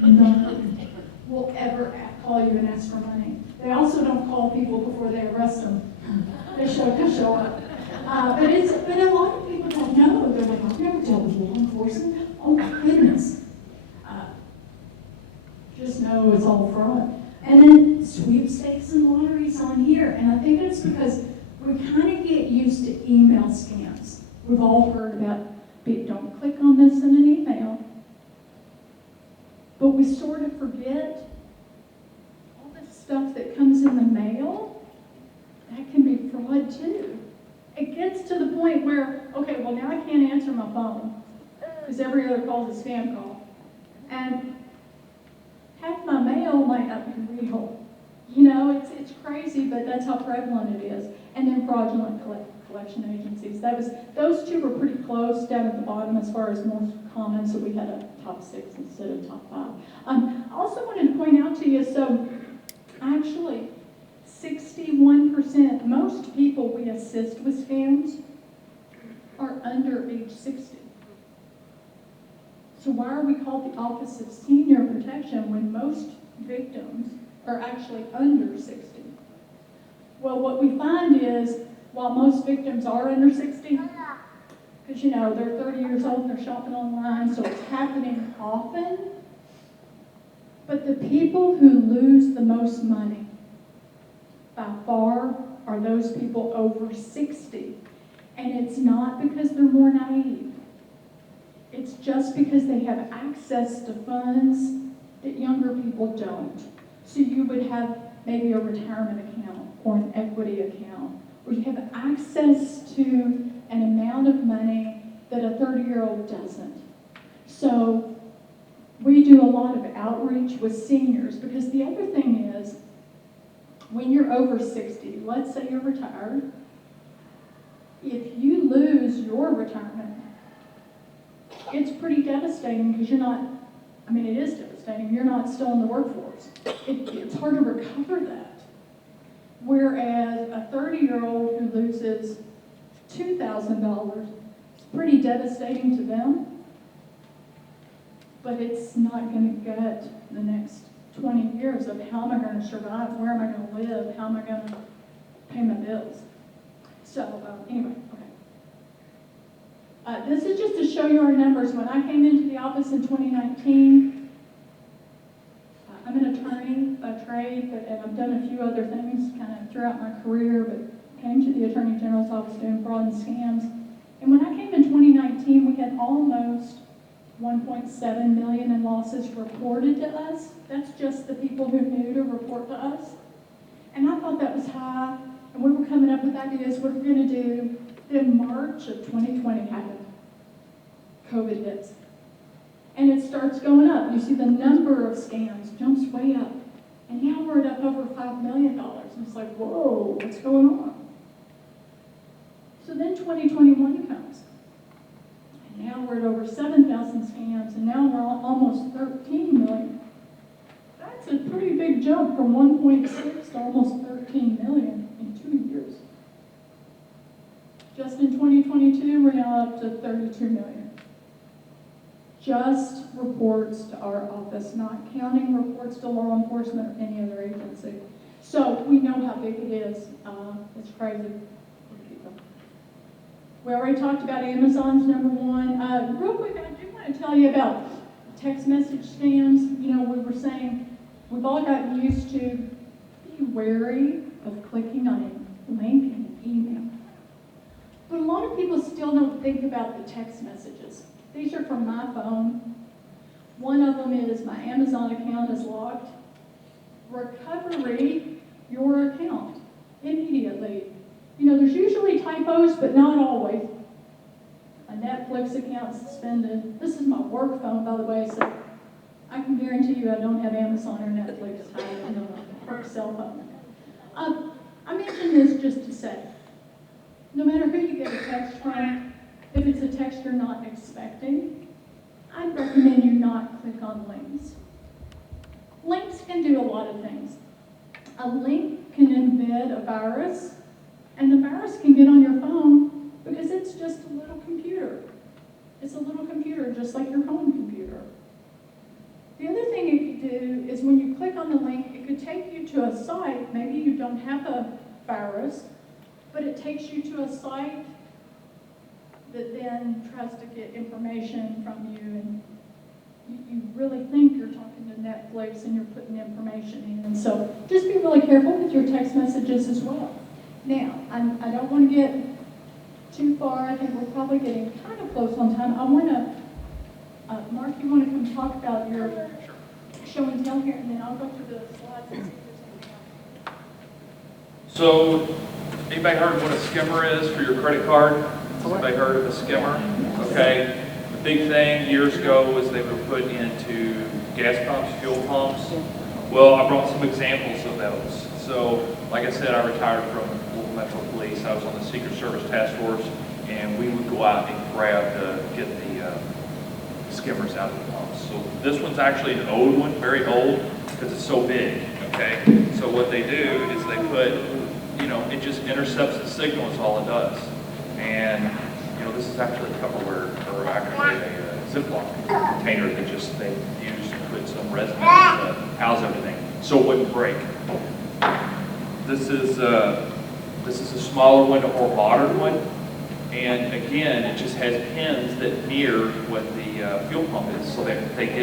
none, will ever call you and ask for money. They also don't call people before they arrest them. They show up. But a lot of people don't know. They're like, I've never dealt with law enforcement. Oh my goodness. Just know it's all fraud. And then sweepstakes and lotteries on here. And I think it's because we kind of get used to email scams. We've all heard about, don't click on this in an email. But we sort of forget all the stuff that comes in the mail, that can be fraud too. It gets to the point where, okay, well now I can't answer my phone because every other call is a scam call. And half my mail might not be real. You know, it's crazy, but that's how prevalent it is. And then fraudulent collection agencies. Those two were pretty close down at the bottom as far as most common, so we had a top 6 instead of top 5. I also wanted to point out to you, so actually 61%, most people we assist with scams are under age 60. So why are we called the Office of Senior Protection when most victims are actually under 60? Well, what we find is, while most victims are under 60, because you know, they're 30 years old and they're shopping online, so it's happening often, but the people who lose the most money by far are those people over 60. And it's not because they're more naive. It's just because they have access to funds that younger people don't. So you would have maybe a retirement account or an equity account, where you have access to an amount of money that a 30-year-old doesn't. So we do a lot of outreach with seniors, because the other thing is, when you're over 60, let's say you're retired, if you lose your retirement, it's pretty devastating because you're not, I mean, it is devastating. You're not still in the workforce. It's hard to recover that. Whereas a 30-year-old who loses $2,000, it's pretty devastating to them, but it's not going to gut the next 20 years of how am I going to survive, where am I going to live, how am I going to pay my bills. So anyway, okay. This is just to show you our numbers. When I came into the office in 2019, I'm an attorney by trade, and I've done a few other things kind of throughout my career, but came to the Attorney General's office doing fraud and scams. And when I came in 2019, we had almost 1.7 million in losses reported to us. That's just the people who knew to report to us. And I thought that was high, and we were coming up with ideas, what we're going to do. Then March of 2020 happened. COVID hits. And it starts going up. You see the number of scams jumps way up. And now we're at up over $5 million. And it's like, whoa, what's going on? So then 2021 comes. And now we're at over 7,000 scams, and now we're almost 13 million. That's a pretty big jump from 1.6 to almost 13 million in 2 years. Just in 2022, we're now up to 32 million. Just reports to our office, not counting reports to law enforcement or any other agency. So we know how big it is. It's crazy. We already talked about Amazon's #1. Real quick, I do want to tell you about text message scams. You know, we were saying we've all gotten used to be wary of clicking on a link in an email. But a lot of people still don't think about the text messages. These are from my phone. One of them is my Amazon account is locked. Recovery your account immediately. You know, there's usually typos, but not always. A Netflix account suspended. This is my work phone, by the way, so I can guarantee you I don't have Amazon or Netflix tied on a work cell phone. I mention this just to say, no matter who you get a text from, if it's a text you're not expecting, I'd recommend you not click on links. Links can do a lot of things. A link can embed a virus, and the virus can get on your phone because it's just a little computer. It's a little computer just like your home computer. The other thing it could do is when you click on the link, it could take you to a site. Maybe you don't have a virus, but it takes you to a site that then tries to get information from you, and you really think you're talking to Netflix and you're putting information in. So just be really careful with your text messages as well. Now, I don't want to get too far. I think we're probably getting kind of close on time. I want to, Mark, you want to come talk about your show and tell here, and then I'll go through the slides and see if there's anything. So, anybody heard what a skimmer is for your credit card? Anybody heard of a skimmer? Okay. The big thing years ago was they were put into gas pumps, fuel pumps. Well, I brought some examples of those. So, like I said, I retired from local Metro Police. I was on the Secret Service Task Force, and we would go out and get the skimmers out of the pumps. So this one's actually an old one, very old, because it's so big, okay? So what they do is they put, it just intercepts the signal is all it does. And, this is actually a Tupperware, or actually a Ziploc container that they use to put some resin to house everything, so it wouldn't break. This is a smaller one, a more modern one, and again, it just has pins that mirror what the fuel pump is. So they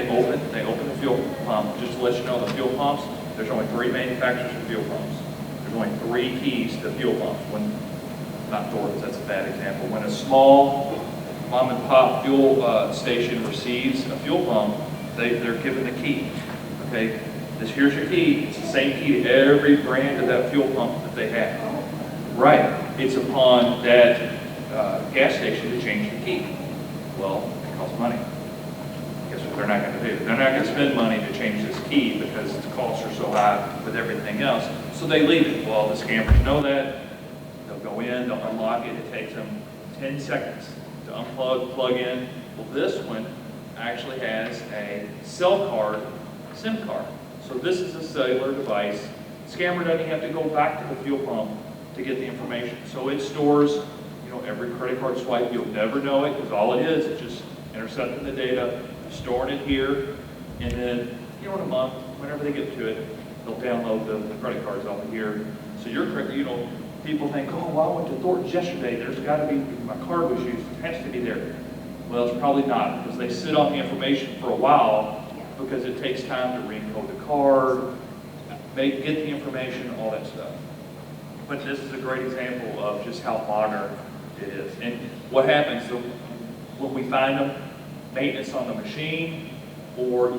open the fuel pump. Just to let you know, the fuel pumps, there's only 3 manufacturers of fuel pumps. There's only 3 keys to fuel pumps. Not doors, that's a bad example. When a small mom and pop fuel station receives a fuel pump, they're given the key. Okay, here's your key. It's the same key to every brand of that fuel pump that they have. Right. It's upon that gas station to change the key. Well, it costs money. Guess what they're not going to do? They're not going to spend money to change this key because the costs are so high with everything else. So they leave it. Well, the scammers know that. They'll go in, they'll unlock it. It takes them 10 seconds to unplug, plug in. Well, this one actually has a cell card, SIM card. So this is a cellular device. The scammer doesn't have to go back to the fuel pump to get the information. So it stores, every credit card swipe. You'll never know it because all it is just intercepting the data, storing it here, and then, in a month, whenever they get to it, they'll download the credit cards off of here. So people think, oh, well, I went to Thornton's yesterday. There's got to be, my card was used. It has to be there. Well, it's probably not, because they sit on the information for a while because it takes time to re-encode the card, get the information, all that stuff. But this is a great example of just how modern it is. And what happens, so when we find them, maintenance on the machine, or,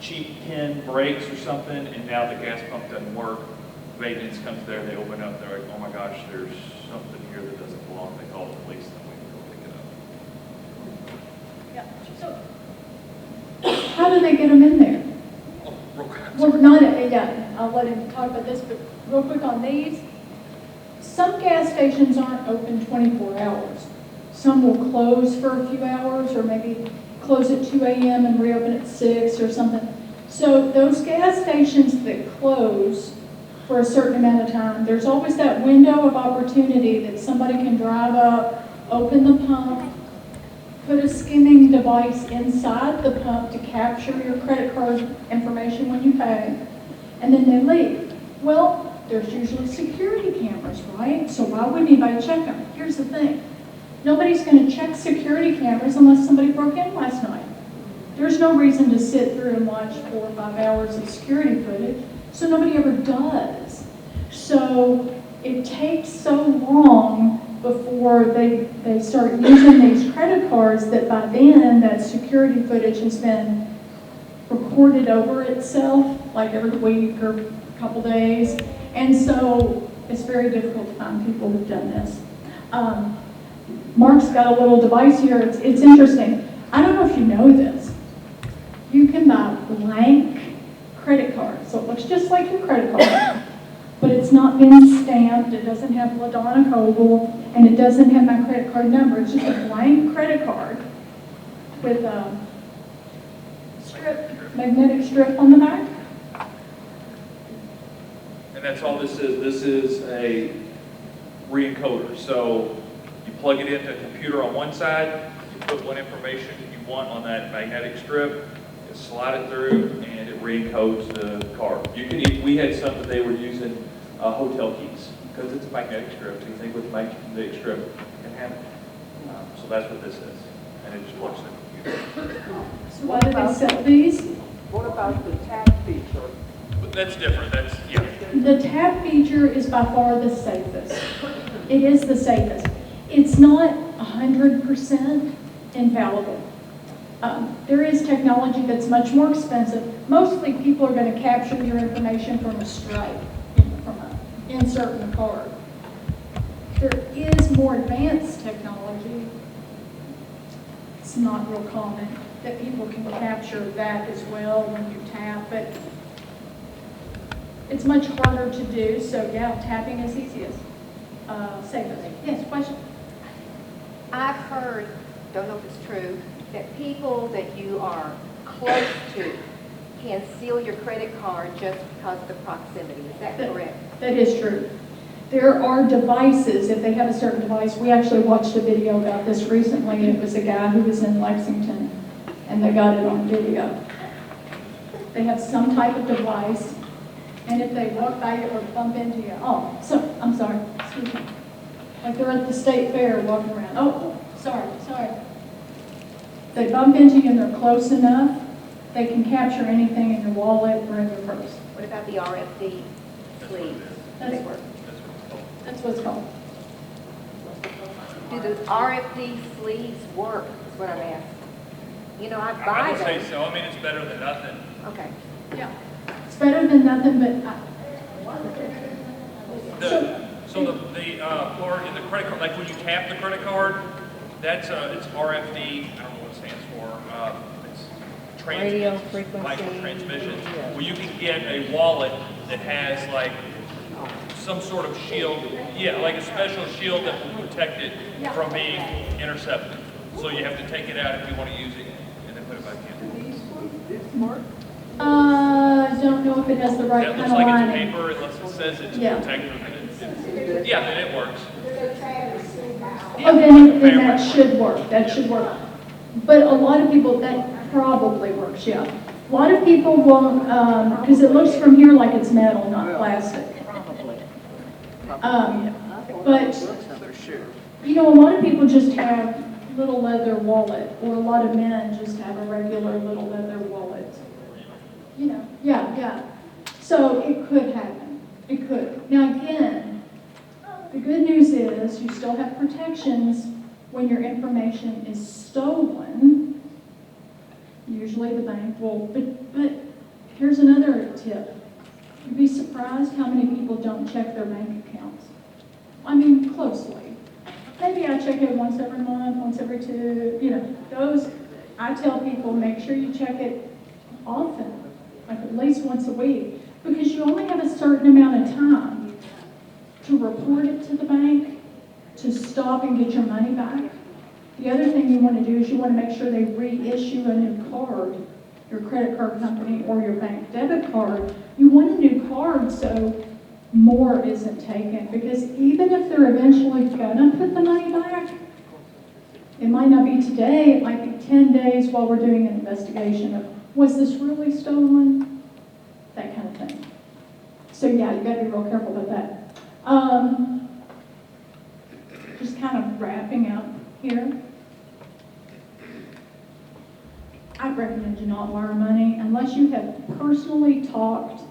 cheap pin breaks or something, and now the gas pump doesn't work, maintenance comes there, they open up, they're like, oh my gosh, there's something here that doesn't belong. They call the police, and we can go pick it up. Yeah. So, how do they get them in there? Oh, real quick. Well, I'll let him talk about this, but real quick on these. Some gas stations aren't open 24 hours. Some will close for a few hours, or maybe close at 2 a.m. and reopen at 6 or something. So those gas stations that close for a certain amount of time, there's always that window of opportunity that somebody can drive up, open the pump, put a skimming device inside the pump to capture your credit card information when you pay, and then they leave. Well, there's usually security cameras, right? So why would anybody check them? Here's the thing. Nobody's going to check security cameras unless somebody broke in last night. There's no reason to sit through and watch 4 or 5 hours of security footage, so nobody ever does. So it takes so long before they start using these credit cards that by then that security footage has been recorded over itself, like every week or a couple days. And so it's very difficult to find people who've done this. Mark's got a little device here. It's interesting. I don't know if you know this. You can buy blank credit cards. So it looks just like your credit card, but it's not been stamped. It doesn't have LaDonna Coble. and it doesn't have my credit card number. It's just a blank credit card with a magnetic strip on the back. And that's all this is. This is a re-encoder. So you plug it into a computer on one side, you put what information you want on that magnetic strip, you slide it through, and it re-encodes the card. We had some that they were using hotel keys because it's a magnetic strip. So you think with the magnetic strip can happen. So that's what this is, and it just works in the computer. So why do they sell these? What about the tap feature? But that's different. That's yeah. The tap feature is by far the safest. It is the safest. It's not 100% infallible. There is technology that's much more expensive. Mostly people are going to capture your information from a stripe, from an insert in the card. There is more advanced technology. It's not real common that people can capture that as well when you tap, but it's much harder to do, so yeah, tapping is easiest. Safest. Yes, question? I've heard, don't know if it's true, that people that you are close to can steal your credit card just because of the proximity. Is that correct? That is true. There are devices, if they have a certain device. We actually watched a video about this recently, and it was a guy who was in Lexington, and they got it on video. They have some type of device, and if they walk by you or bump into you, I'm sorry, excuse me. Like they're at the state fair walking around. Sorry. They bump into you and they're close enough, they can capture anything in your wallet or in your purse. What about the RFD sleeves? Do they work? That's what it's called. Do the RFD sleeves work, is what I'm asking. You know, I buy I would them. say so. I mean, it's better than nothing. Okay. Yeah. It's better than nothing, but So the part in the credit card, like when you tap the credit card, that's it's RFD. I don't know what it stands for. It's Radio transmission, frequency. like transmission, where you can get a wallet that has like some sort of shield, like a special shield that will protect it from being intercepted. So you have to take it out if you want to use it, and then put it back in. I don't know if it has the right That kind looks of like lining. it's paper unless it says it's Yeah. protected. Then it works. Oh, then that should work. That should work. But a lot of people, that probably works, yeah. A lot of people won't, because it looks from here like it's metal, not plastic. But, you know, a lot of people just have little leather wallet, or a lot of men just have a regular little leather wallet. You know, yeah. So it could happen. It could. Now again, the good news is you still have protections when your information is stolen. Usually the bank will, but here's another tip. You'd be surprised how many people don't check their bank accounts. I mean, closely. Maybe I check it once every month, once every two, you know, those, I tell people, make sure you check it often, like at least once a week, because you only have a certain amount of time to report it to the bank, to stop and get your money back. The other thing you want to do is you want to make sure they reissue a new card, your credit card company or your bank debit card. You want a new card so more isn't taken, because even if they're eventually gonna put the money back, it might not be today, it might be 10 days while we're doing an investigation of, was this really stolen? That kind of thing. So yeah, you gotta be real careful about that. Just kind of wrapping up here. I recommend you not wire money unless you have personally talked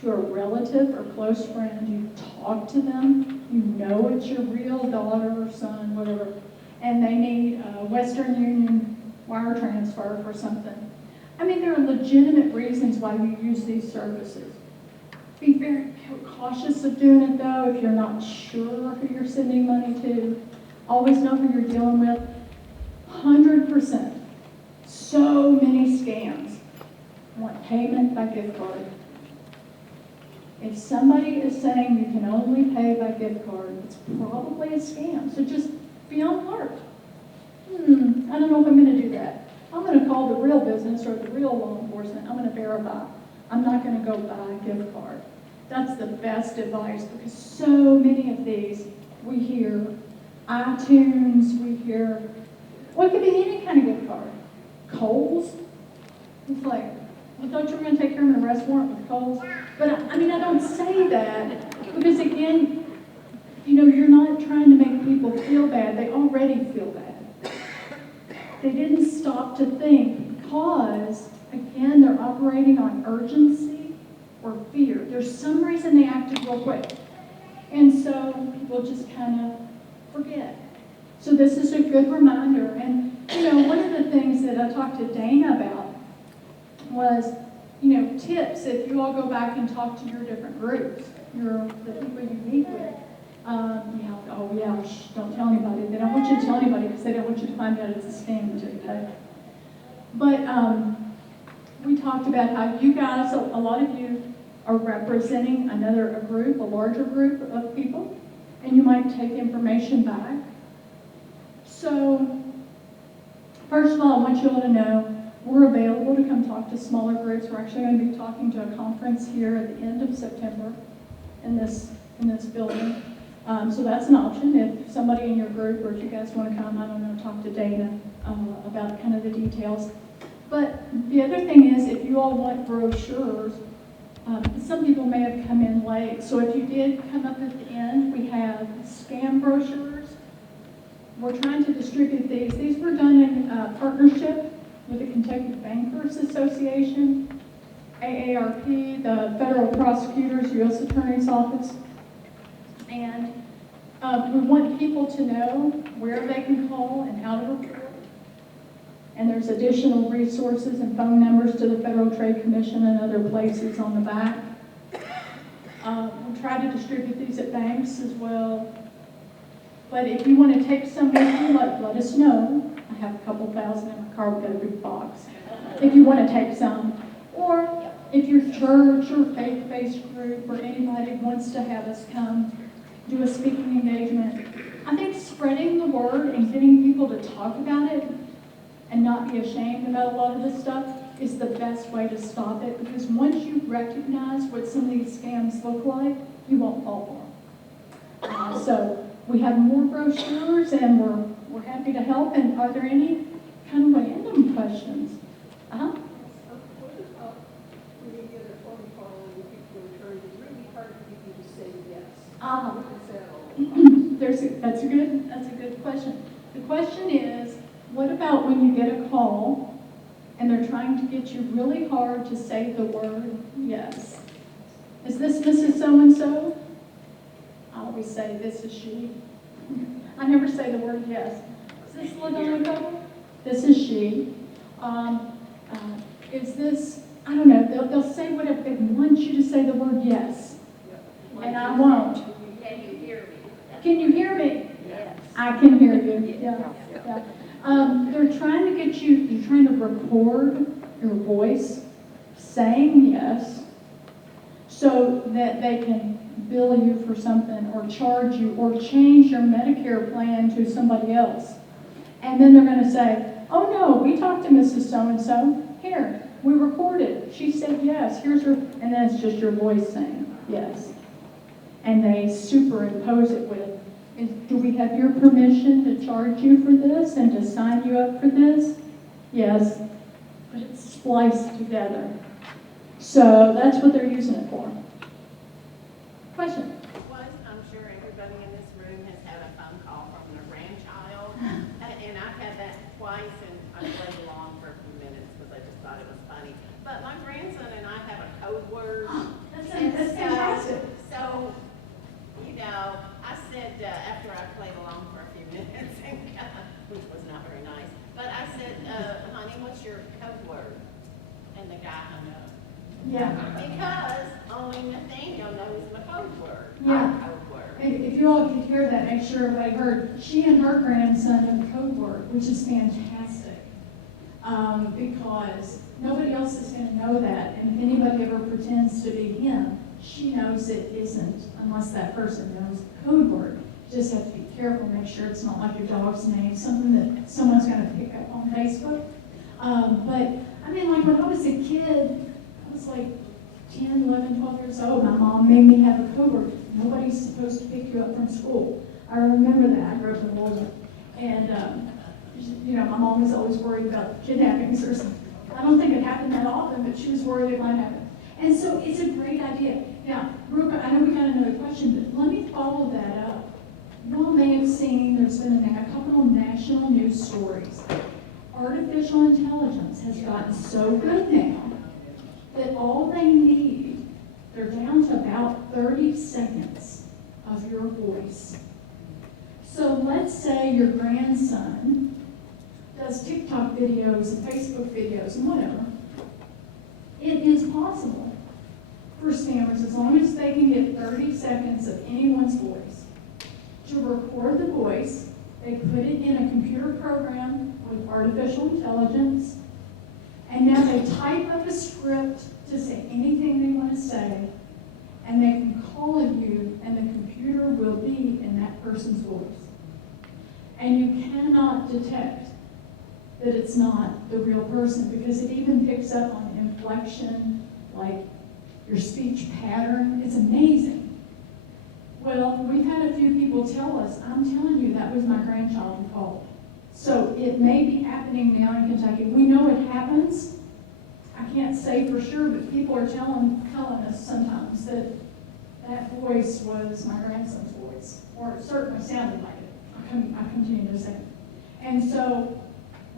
to a relative or close friend. You talk to them, you know it's your real daughter or son, whatever, and they need a Western Union wire transfer for something. I mean, there are legitimate reasons why you use these services. Be very cautious of doing it though if you're not sure who you're sending money to. Always know who you're dealing with. 100%. So many scams. I want payment by gift card. If somebody is saying you can only pay by gift card, it's probably a scam. So just be on alert. I don't know if I'm going to do that. I'm going to call the real business or the real law enforcement. I'm going to verify. I'm not going to go buy a gift card. That's the best advice, because so many of these, we hear iTunes, we hear, well, it could be any kind of gift card. Kohl's. It's like, I thought you were going to take care of an arrest warrant with Kohl's. But I mean, I don't say that because, again, you know, you're not trying to make people feel bad. They already feel bad. They didn't stop to think because, again, they're operating on urgency or fear. There's some reason they acted real quick. And so people just kind of forget. So this is a good reminder. And, you know, one of the things that I talked to Dana about was, you know, tips. If you all go back and talk to your different groups, the people you meet with, don't tell anybody. They don't want you to tell anybody because they don't want you to find out it's a scam until you pay. But we talked about how you guys, a lot of you are representing a larger group of people, and you might take information back. So, first of all, I want you all to know we're available to come talk to smaller groups. We're actually going to be talking to a conference here at the end of September in this building. So that's an option. If somebody in your group, or if you guys want to come, I don't know, talk to Dana about kind of the details. But the other thing is, if you all want brochures, some people may have come in late. So if you did come up at the end, we have scam brochures. We're trying to distribute these. These were done in partnership with the Kentucky Bankers Association, AARP, the Federal Prosecutors, U.S. Attorney's Office. And we want people to know where they can call and how to report. And there's additional resources and phone numbers to the Federal Trade Commission and other places on the back. We try to distribute these at banks as well. But if you want to take some with you, let us know. I have a couple thousand in my car. We've got a big box. If you want to take some. Or if your church or faith-based group or anybody wants to have us come do a speaking engagement, I think spreading the word and getting people to talk about it and not be ashamed about a lot of this stuff is the best way to stop it, because once you recognize what some of these scams look like, you won't fall for them. So we have more brochures, and we're happy to help. And are there any kind of random questions? What about when you get a phone call and you keep your attorney, it's really hard to get you to say yes. That's a good question. The question is, what about when you get a call and they're trying to get you really hard to say the word yes? Is this Mrs. So-and-so? I always say this is she. I never say the word yes. Is this LaDonna Cole? This is she. Is this, I don't know, they'll say whatever. They want you to say the word yes. And I won't. Can you hear me? Can you hear me? Yes. I can hear you. Yeah. They're trying to get you, you're trying to record your voice saying yes so that they can bill you for something or charge you or change your Medicare plan to somebody else. And then they're going to say, oh no, we talked to Mrs. So-and-so. Here, we recorded. She said yes. Here's her, and then it's just your voice saying yes. And they superimpose it with, do we have your permission to charge you for this and to sign you up for this? Yes, but it's spliced together. So that's what they're using it for. Question? I'm sure everybody in this room has had a phone call from their grandchild, and I've had that twice, and I played along for a few minutes because I just thought it was funny. But my grandson and I have a code word. That's fantastic. So, you know, I said, after I played along for a few minutes, which was not very nice, but I said, honey, what's your code word? And the guy hung up. Yeah. Because only Nathaniel knows my code word. Yeah. Our code word. If you all could hear that, make sure everybody heard. She and her grandson have the code word, which is fantastic. Because nobody else is going to know that. And if anybody ever pretends to be him, she knows it isn't, unless that person knows the code word. You just have to be careful, make sure it's not like your dog's name, something that someone's gonna pick up on Facebook. But, I mean, like when I was a kid, I was like 10, 11, 12 years old, my mom made me have a code word. Nobody's supposed to pick you up from school. I remember that, I grew up in Louisville. And, you know, my mom was always worried about kidnappings or something. I don't think it happened that often, but she was worried it might happen. And so it's a great idea. Now, Brooke, I know we got another question, but let me follow that up. You all may have seen there's been a couple of national news stories. Artificial intelligence has gotten so good now that all they need, they're down to about 30 seconds of your voice. So let's say your grandson does TikTok videos and Facebook videos and whatever. It is possible for spammers, as long as they can get 30 seconds of anyone's voice, to record the voice. They put it in a computer program with artificial intelligence, and now they type up a script to say anything they want to say, and they can call you, and the computer will be in that person's voice. And you cannot detect that it's not the real person, because it even picks up on inflection, like your speech pattern. It's amazing. Well, we've had a few people tell us, I'm telling you, that was my grandchild who called. So it may be happening now in Kentucky. We know it happens. I can't say for sure, but people are telling us sometimes that that voice was my grandson's voice, or it certainly sounded like it. I continue to say it. And so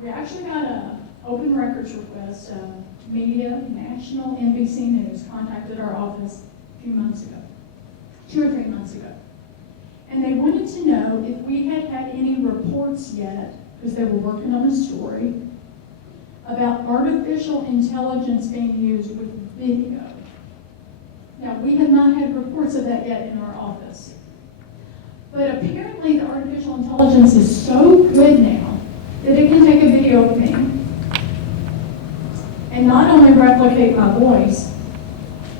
we actually got an open records request. Media, National NBC News contacted our office a few months ago, 2 or 3 months ago. And they wanted to know if we had had any reports yet, because they were working on a story, about artificial intelligence being used with video. Now, we have not had reports of that yet in our office. But apparently the artificial intelligence is so good now that it can take a video of me and not only replicate my voice,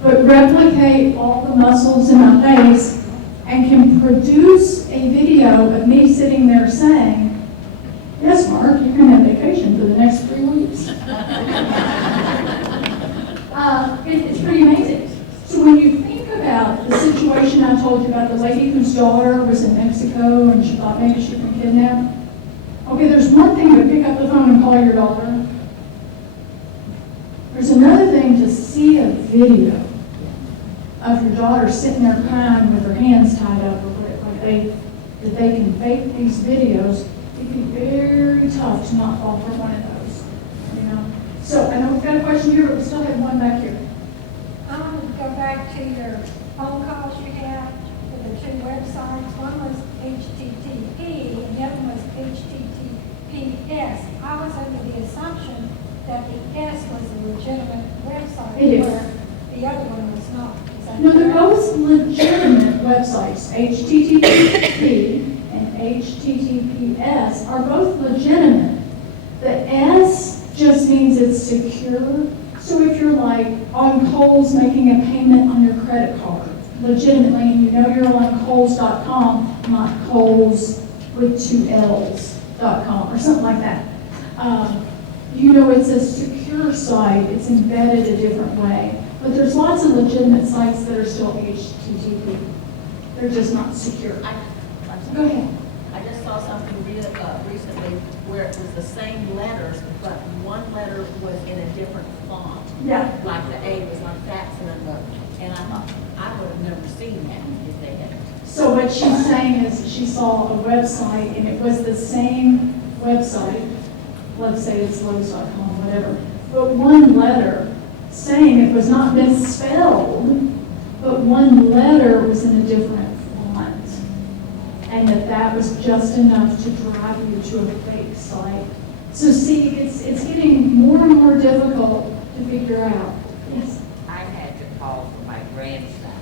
but replicate all the muscles in my face and can produce a video of me sitting there saying, yes, Mark, you can have vacation for the next 3 weeks. It's pretty amazing. So when you think about the situation I told you about, the lady whose daughter was in Mexico and she thought maybe she'd been kidnapped. Okay, there's one thing to pick up the phone and call your daughter. There's another thing to see a video of your daughter sitting there crying with her hands tied up, that they can fake these videos. It can be very tough to not fall for one of those, you know. So I know we've got a question here, but we still have one back here. I want to go back to your phone calls you had to the 2 websites. One was HTTP and the other one was HTTPS. I was under the assumption that the S was a legitimate website, It is. where the other one was not. Is that No, they're correct? both legitimate websites. HTTP and HTTPS are both legitimate. The S just means it's secure. So if you're like on Kohl's making a payment on your credit card, legitimately, and you know you're on Kohl's.com, not Kohl's with 2 L's.com or something like that. You know it's a secure site, it's embedded a different way. But there's lots of legitimate sites that are still HTTP. They're just not secure. Go ahead. I just saw something recently where it was the same letters, but one letter was in a different font. Yeah. Like the A was like that, and I thought, I would have never seen that if they had. So what she's saying is she saw a website and it was the same website, let's say it's Lowe's.com, whatever, but one letter saying it was not misspelled, but one letter was in a different font. And that was just enough to drive you to a fake site. So see, it's getting more and more difficult to figure out. Yes? I had to call for my grandson,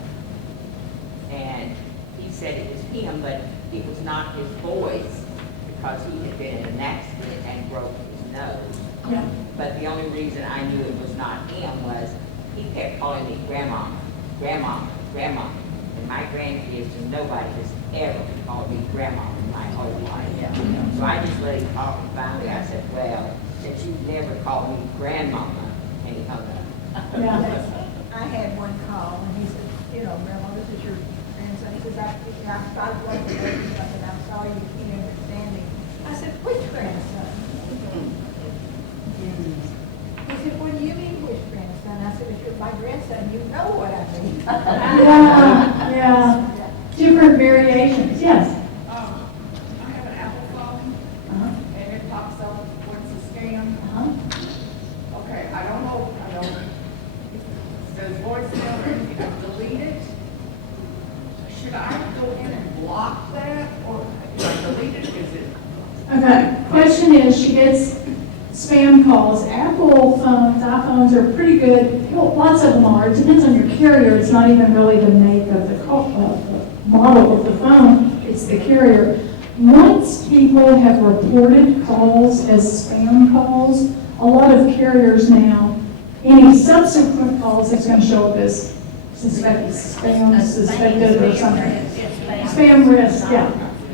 and he said it was him, but it was not his voice because he had been in an accident and broke his nose. Yeah. But the only reason I knew it was not him was he kept calling me Grandma. grandma, grandma. And my grandkids and nobody has ever called me grandma in my whole life. So I just let him talk and finally I said, well, since you never called me grandmama, and he hung up. Yeah. I had one call, and he said, you know, Grandma, this is your grandson. He says, I thought one of the ladies, I said, I'm sorry you can't understand me. I said, which grandson? He said, what do you mean, which grandson? I said, if you're my grandson, you know what I mean. Yeah. Different variations, yes. I have an Apple phone, and it pops up what's a scam. Okay, I don't know, it says voicemail or anything, I delete it. Should I go in and block that, or if I delete it, is it? Okay, question is, she gets spam calls. Apple phones, iPhones are pretty good. Well, lots of them are. It depends on your carrier. It's not even really the make of the model of the phone. It's the carrier. Once people have reported calls as spam calls, a lot of carriers now, any subsequent calls, it's going to show up as suspected or something. Spam risk, yeah.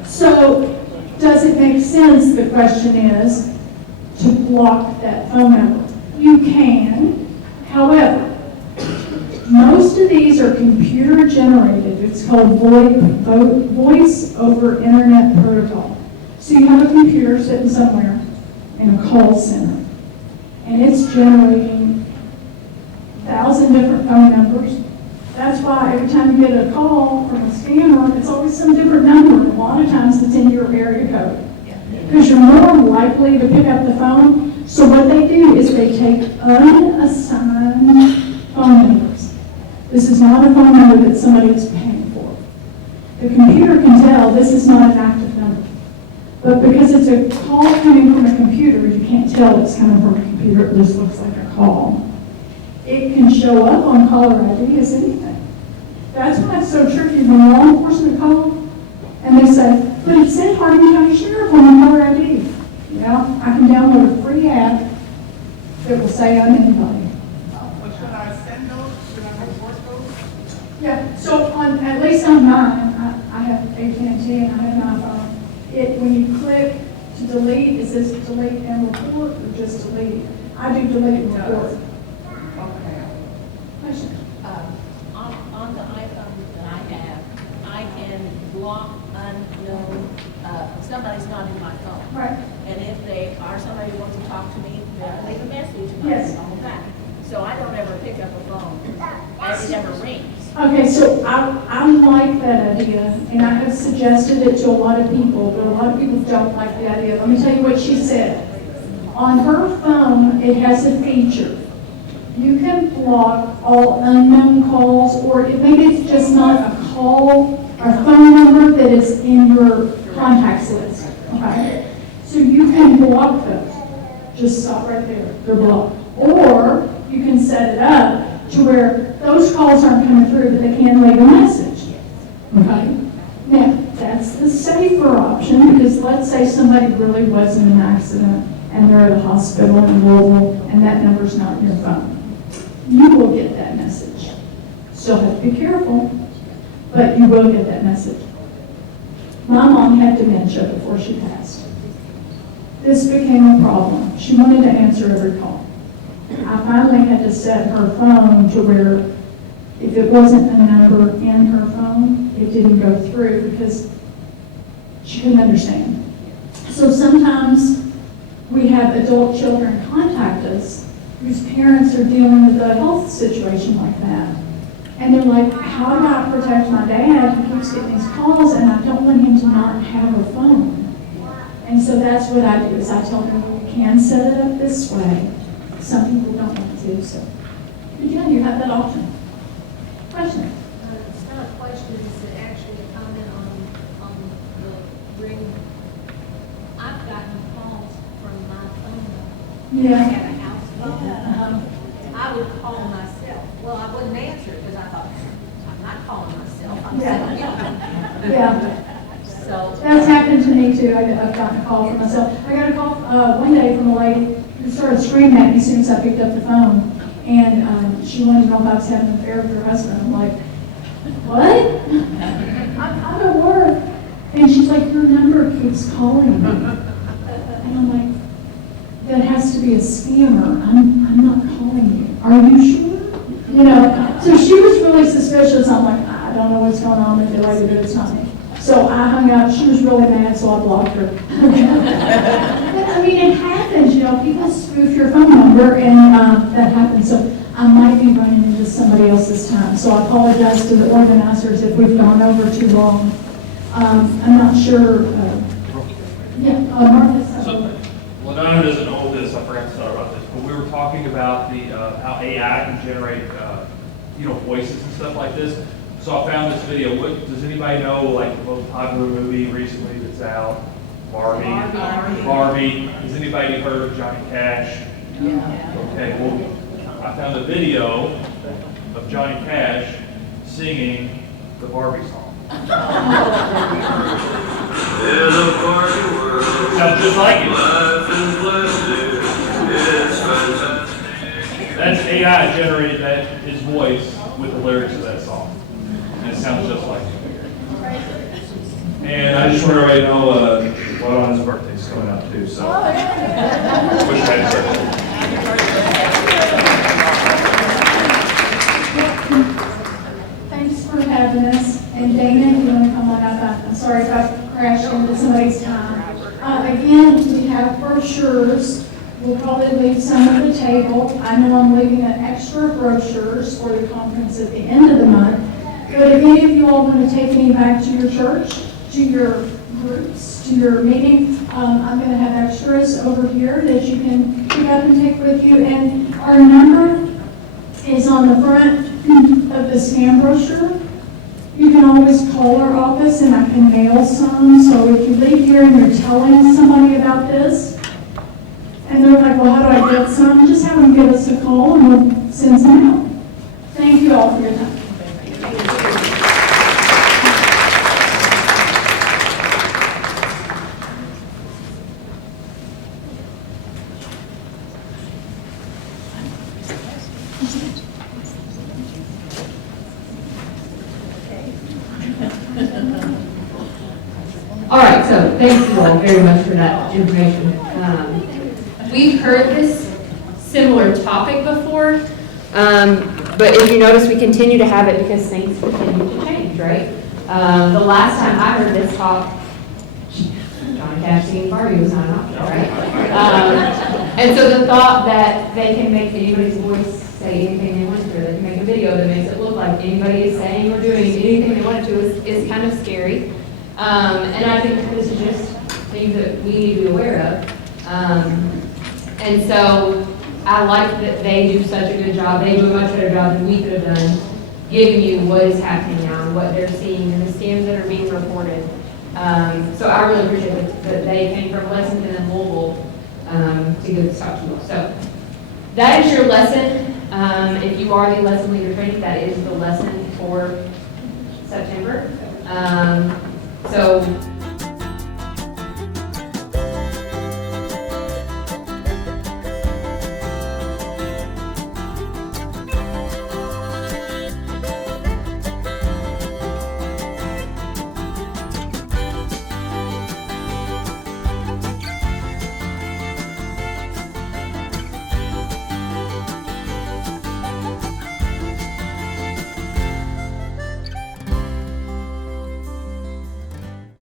So, does it make sense, the question is, to block that phone number? You can. However, most of these are computer generated. It's called voice over internet protocol. So you have a computer sitting somewhere in a call center, and it's generating 1,000 different phone numbers. That's why every time you get a call from a scammer, it's always some different number. A lot of times it's in your area code, because you're more likely to pick up the phone. So what they do is they take unassigned phone numbers. This is not a phone number that somebody is paying for. The computer can tell this is not an active number. But because it's a call coming from a computer, you can't tell it's coming from a computer. It just looks like a call. It can show up on caller ID as anything. That's why it's so tricky when law enforcement call and they say, but it said Hardin County Sheriff on the caller ID. Yeah, I can download a free app that will say I'm anybody. But should I send those? Should I report those? Yeah, so at least on mine, I have AT&T and I have an iPhone. When you click to delete, it says delete and report or just delete. I do delete and report. Okay. Question? On the iPhone that I have, I can block unknown, somebody's not in my phone. Right. And if they are somebody who wants to talk to me, they'll leave a message and Yes. I'll call back. So I don't ever pick up a phone, and it never rings. Okay, so I like that idea, and I have suggested it to a lot of people, but a lot of people don't like the idea. Let me tell you what she said. On her phone, it has a feature. You can block all unknown calls, or maybe it's just not a call or phone number that is in your contacts list. Okay? So you can block those. Just stop right there. They're blocked. Or you can set it up to where those calls aren't coming through, but they can leave a message. Okay? Now, that's the safer option, because let's say somebody really was in an accident and they're at a hospital in Louisville and that number's not in your phone. You will get that message. Still have to be careful, but you will get that message. My mom had dementia before she passed. This became a problem. She wanted to answer every call. I finally had to set her phone to where if it wasn't a number in her phone, it didn't go through because she couldn't understand. So sometimes we have adult children contact us whose parents are dealing with a health situation like that. And they're like, how do I protect my dad who keeps getting these calls and I don't want him to not have a phone? And so that's what I do, is I tell them you can set it up this way. Some people don't want to do so. Again, you have that option. Question? It's not a question, it's actually a comment on the ring. I've gotten calls from my phone number. I Yeah. had a house phone. I would call myself. Well, I wouldn't answer it because I thought, I'm not calling myself, I'm Yeah. selling. Yeah. So. That's happened to me too. I've gotten a call from myself. I got a call one day from a lady who started screaming at me as soon as I picked up the phone. and she wanted to know if I was having an affair with her husband. I'm like, what? I'm at work. And she's like, your number keeps calling me. And I'm like, that has to be a scammer. I'm not calling you. Are you sure? You know, so she was really suspicious. I'm like, I don't know what's going on with the lady, but it's not me. So I hung up. She was really mad, so I blocked her. But I mean, it happens, you know, people spoof your phone number, and that happens. So I might be running into somebody else's time. So I apologize to the organizers if we've gone over too long. I'm not sure. Marcus. So, Ladonna doesn't know this. I forgot to tell her about this, but we were talking about the how AI can generate, voices and stuff like this. So I found this video. Does anybody know, like, the most popular movie recently that's out? Barbie. Has anybody heard of Johnny Cash? Yeah. Okay, well, I found a video of Johnny Cash singing the Barbie song. Sounds just like it. That's AI generated his voice with the lyrics of that song. And it sounds just like it. And I just want everybody to know Ladonna's birthday's coming up too, so wish I had birthday. Thanks for having us. And Dana, you want to come on up? I'm sorry if I crashed into somebody's time. Again, we have brochures. We'll probably leave some at the table. I know I'm leaving an extra brochures for the conference at the end of the month. But if any of you all want to take any back to your church, to your groups, to your meeting, I'm going to have extras over here that you can pick up and take with you. And our number is on the front of the scan brochure. You can always call our office and I can mail some. So if you leave here and you're telling somebody about this, and they're like, well, how do I get some? Just have them give us a call and we'll send some out. Thank you all for your time. All right, so thank you all very much for that information. We've heard this similar topic before, but if you notice, we continue to have it because things continue to change, right? The last time I heard this talk, Johnny Cash singing Barbie was not an option, right? And so the thought that they can make anybody's voice say anything they want to, or they can make a video that makes it look like anybody is saying or doing anything they want to is kind of scary. And I think that this is just things that we need to be aware of. And so I like that they do such a good job. They do a much better job than we could have done, giving you what is happening now and what they're seeing and the scams that are being reported. So I really appreciate that they came from Lexington and Louisville to give this talk to you. So that is your lesson. If you are the lesson leader training, that is the lesson for September. So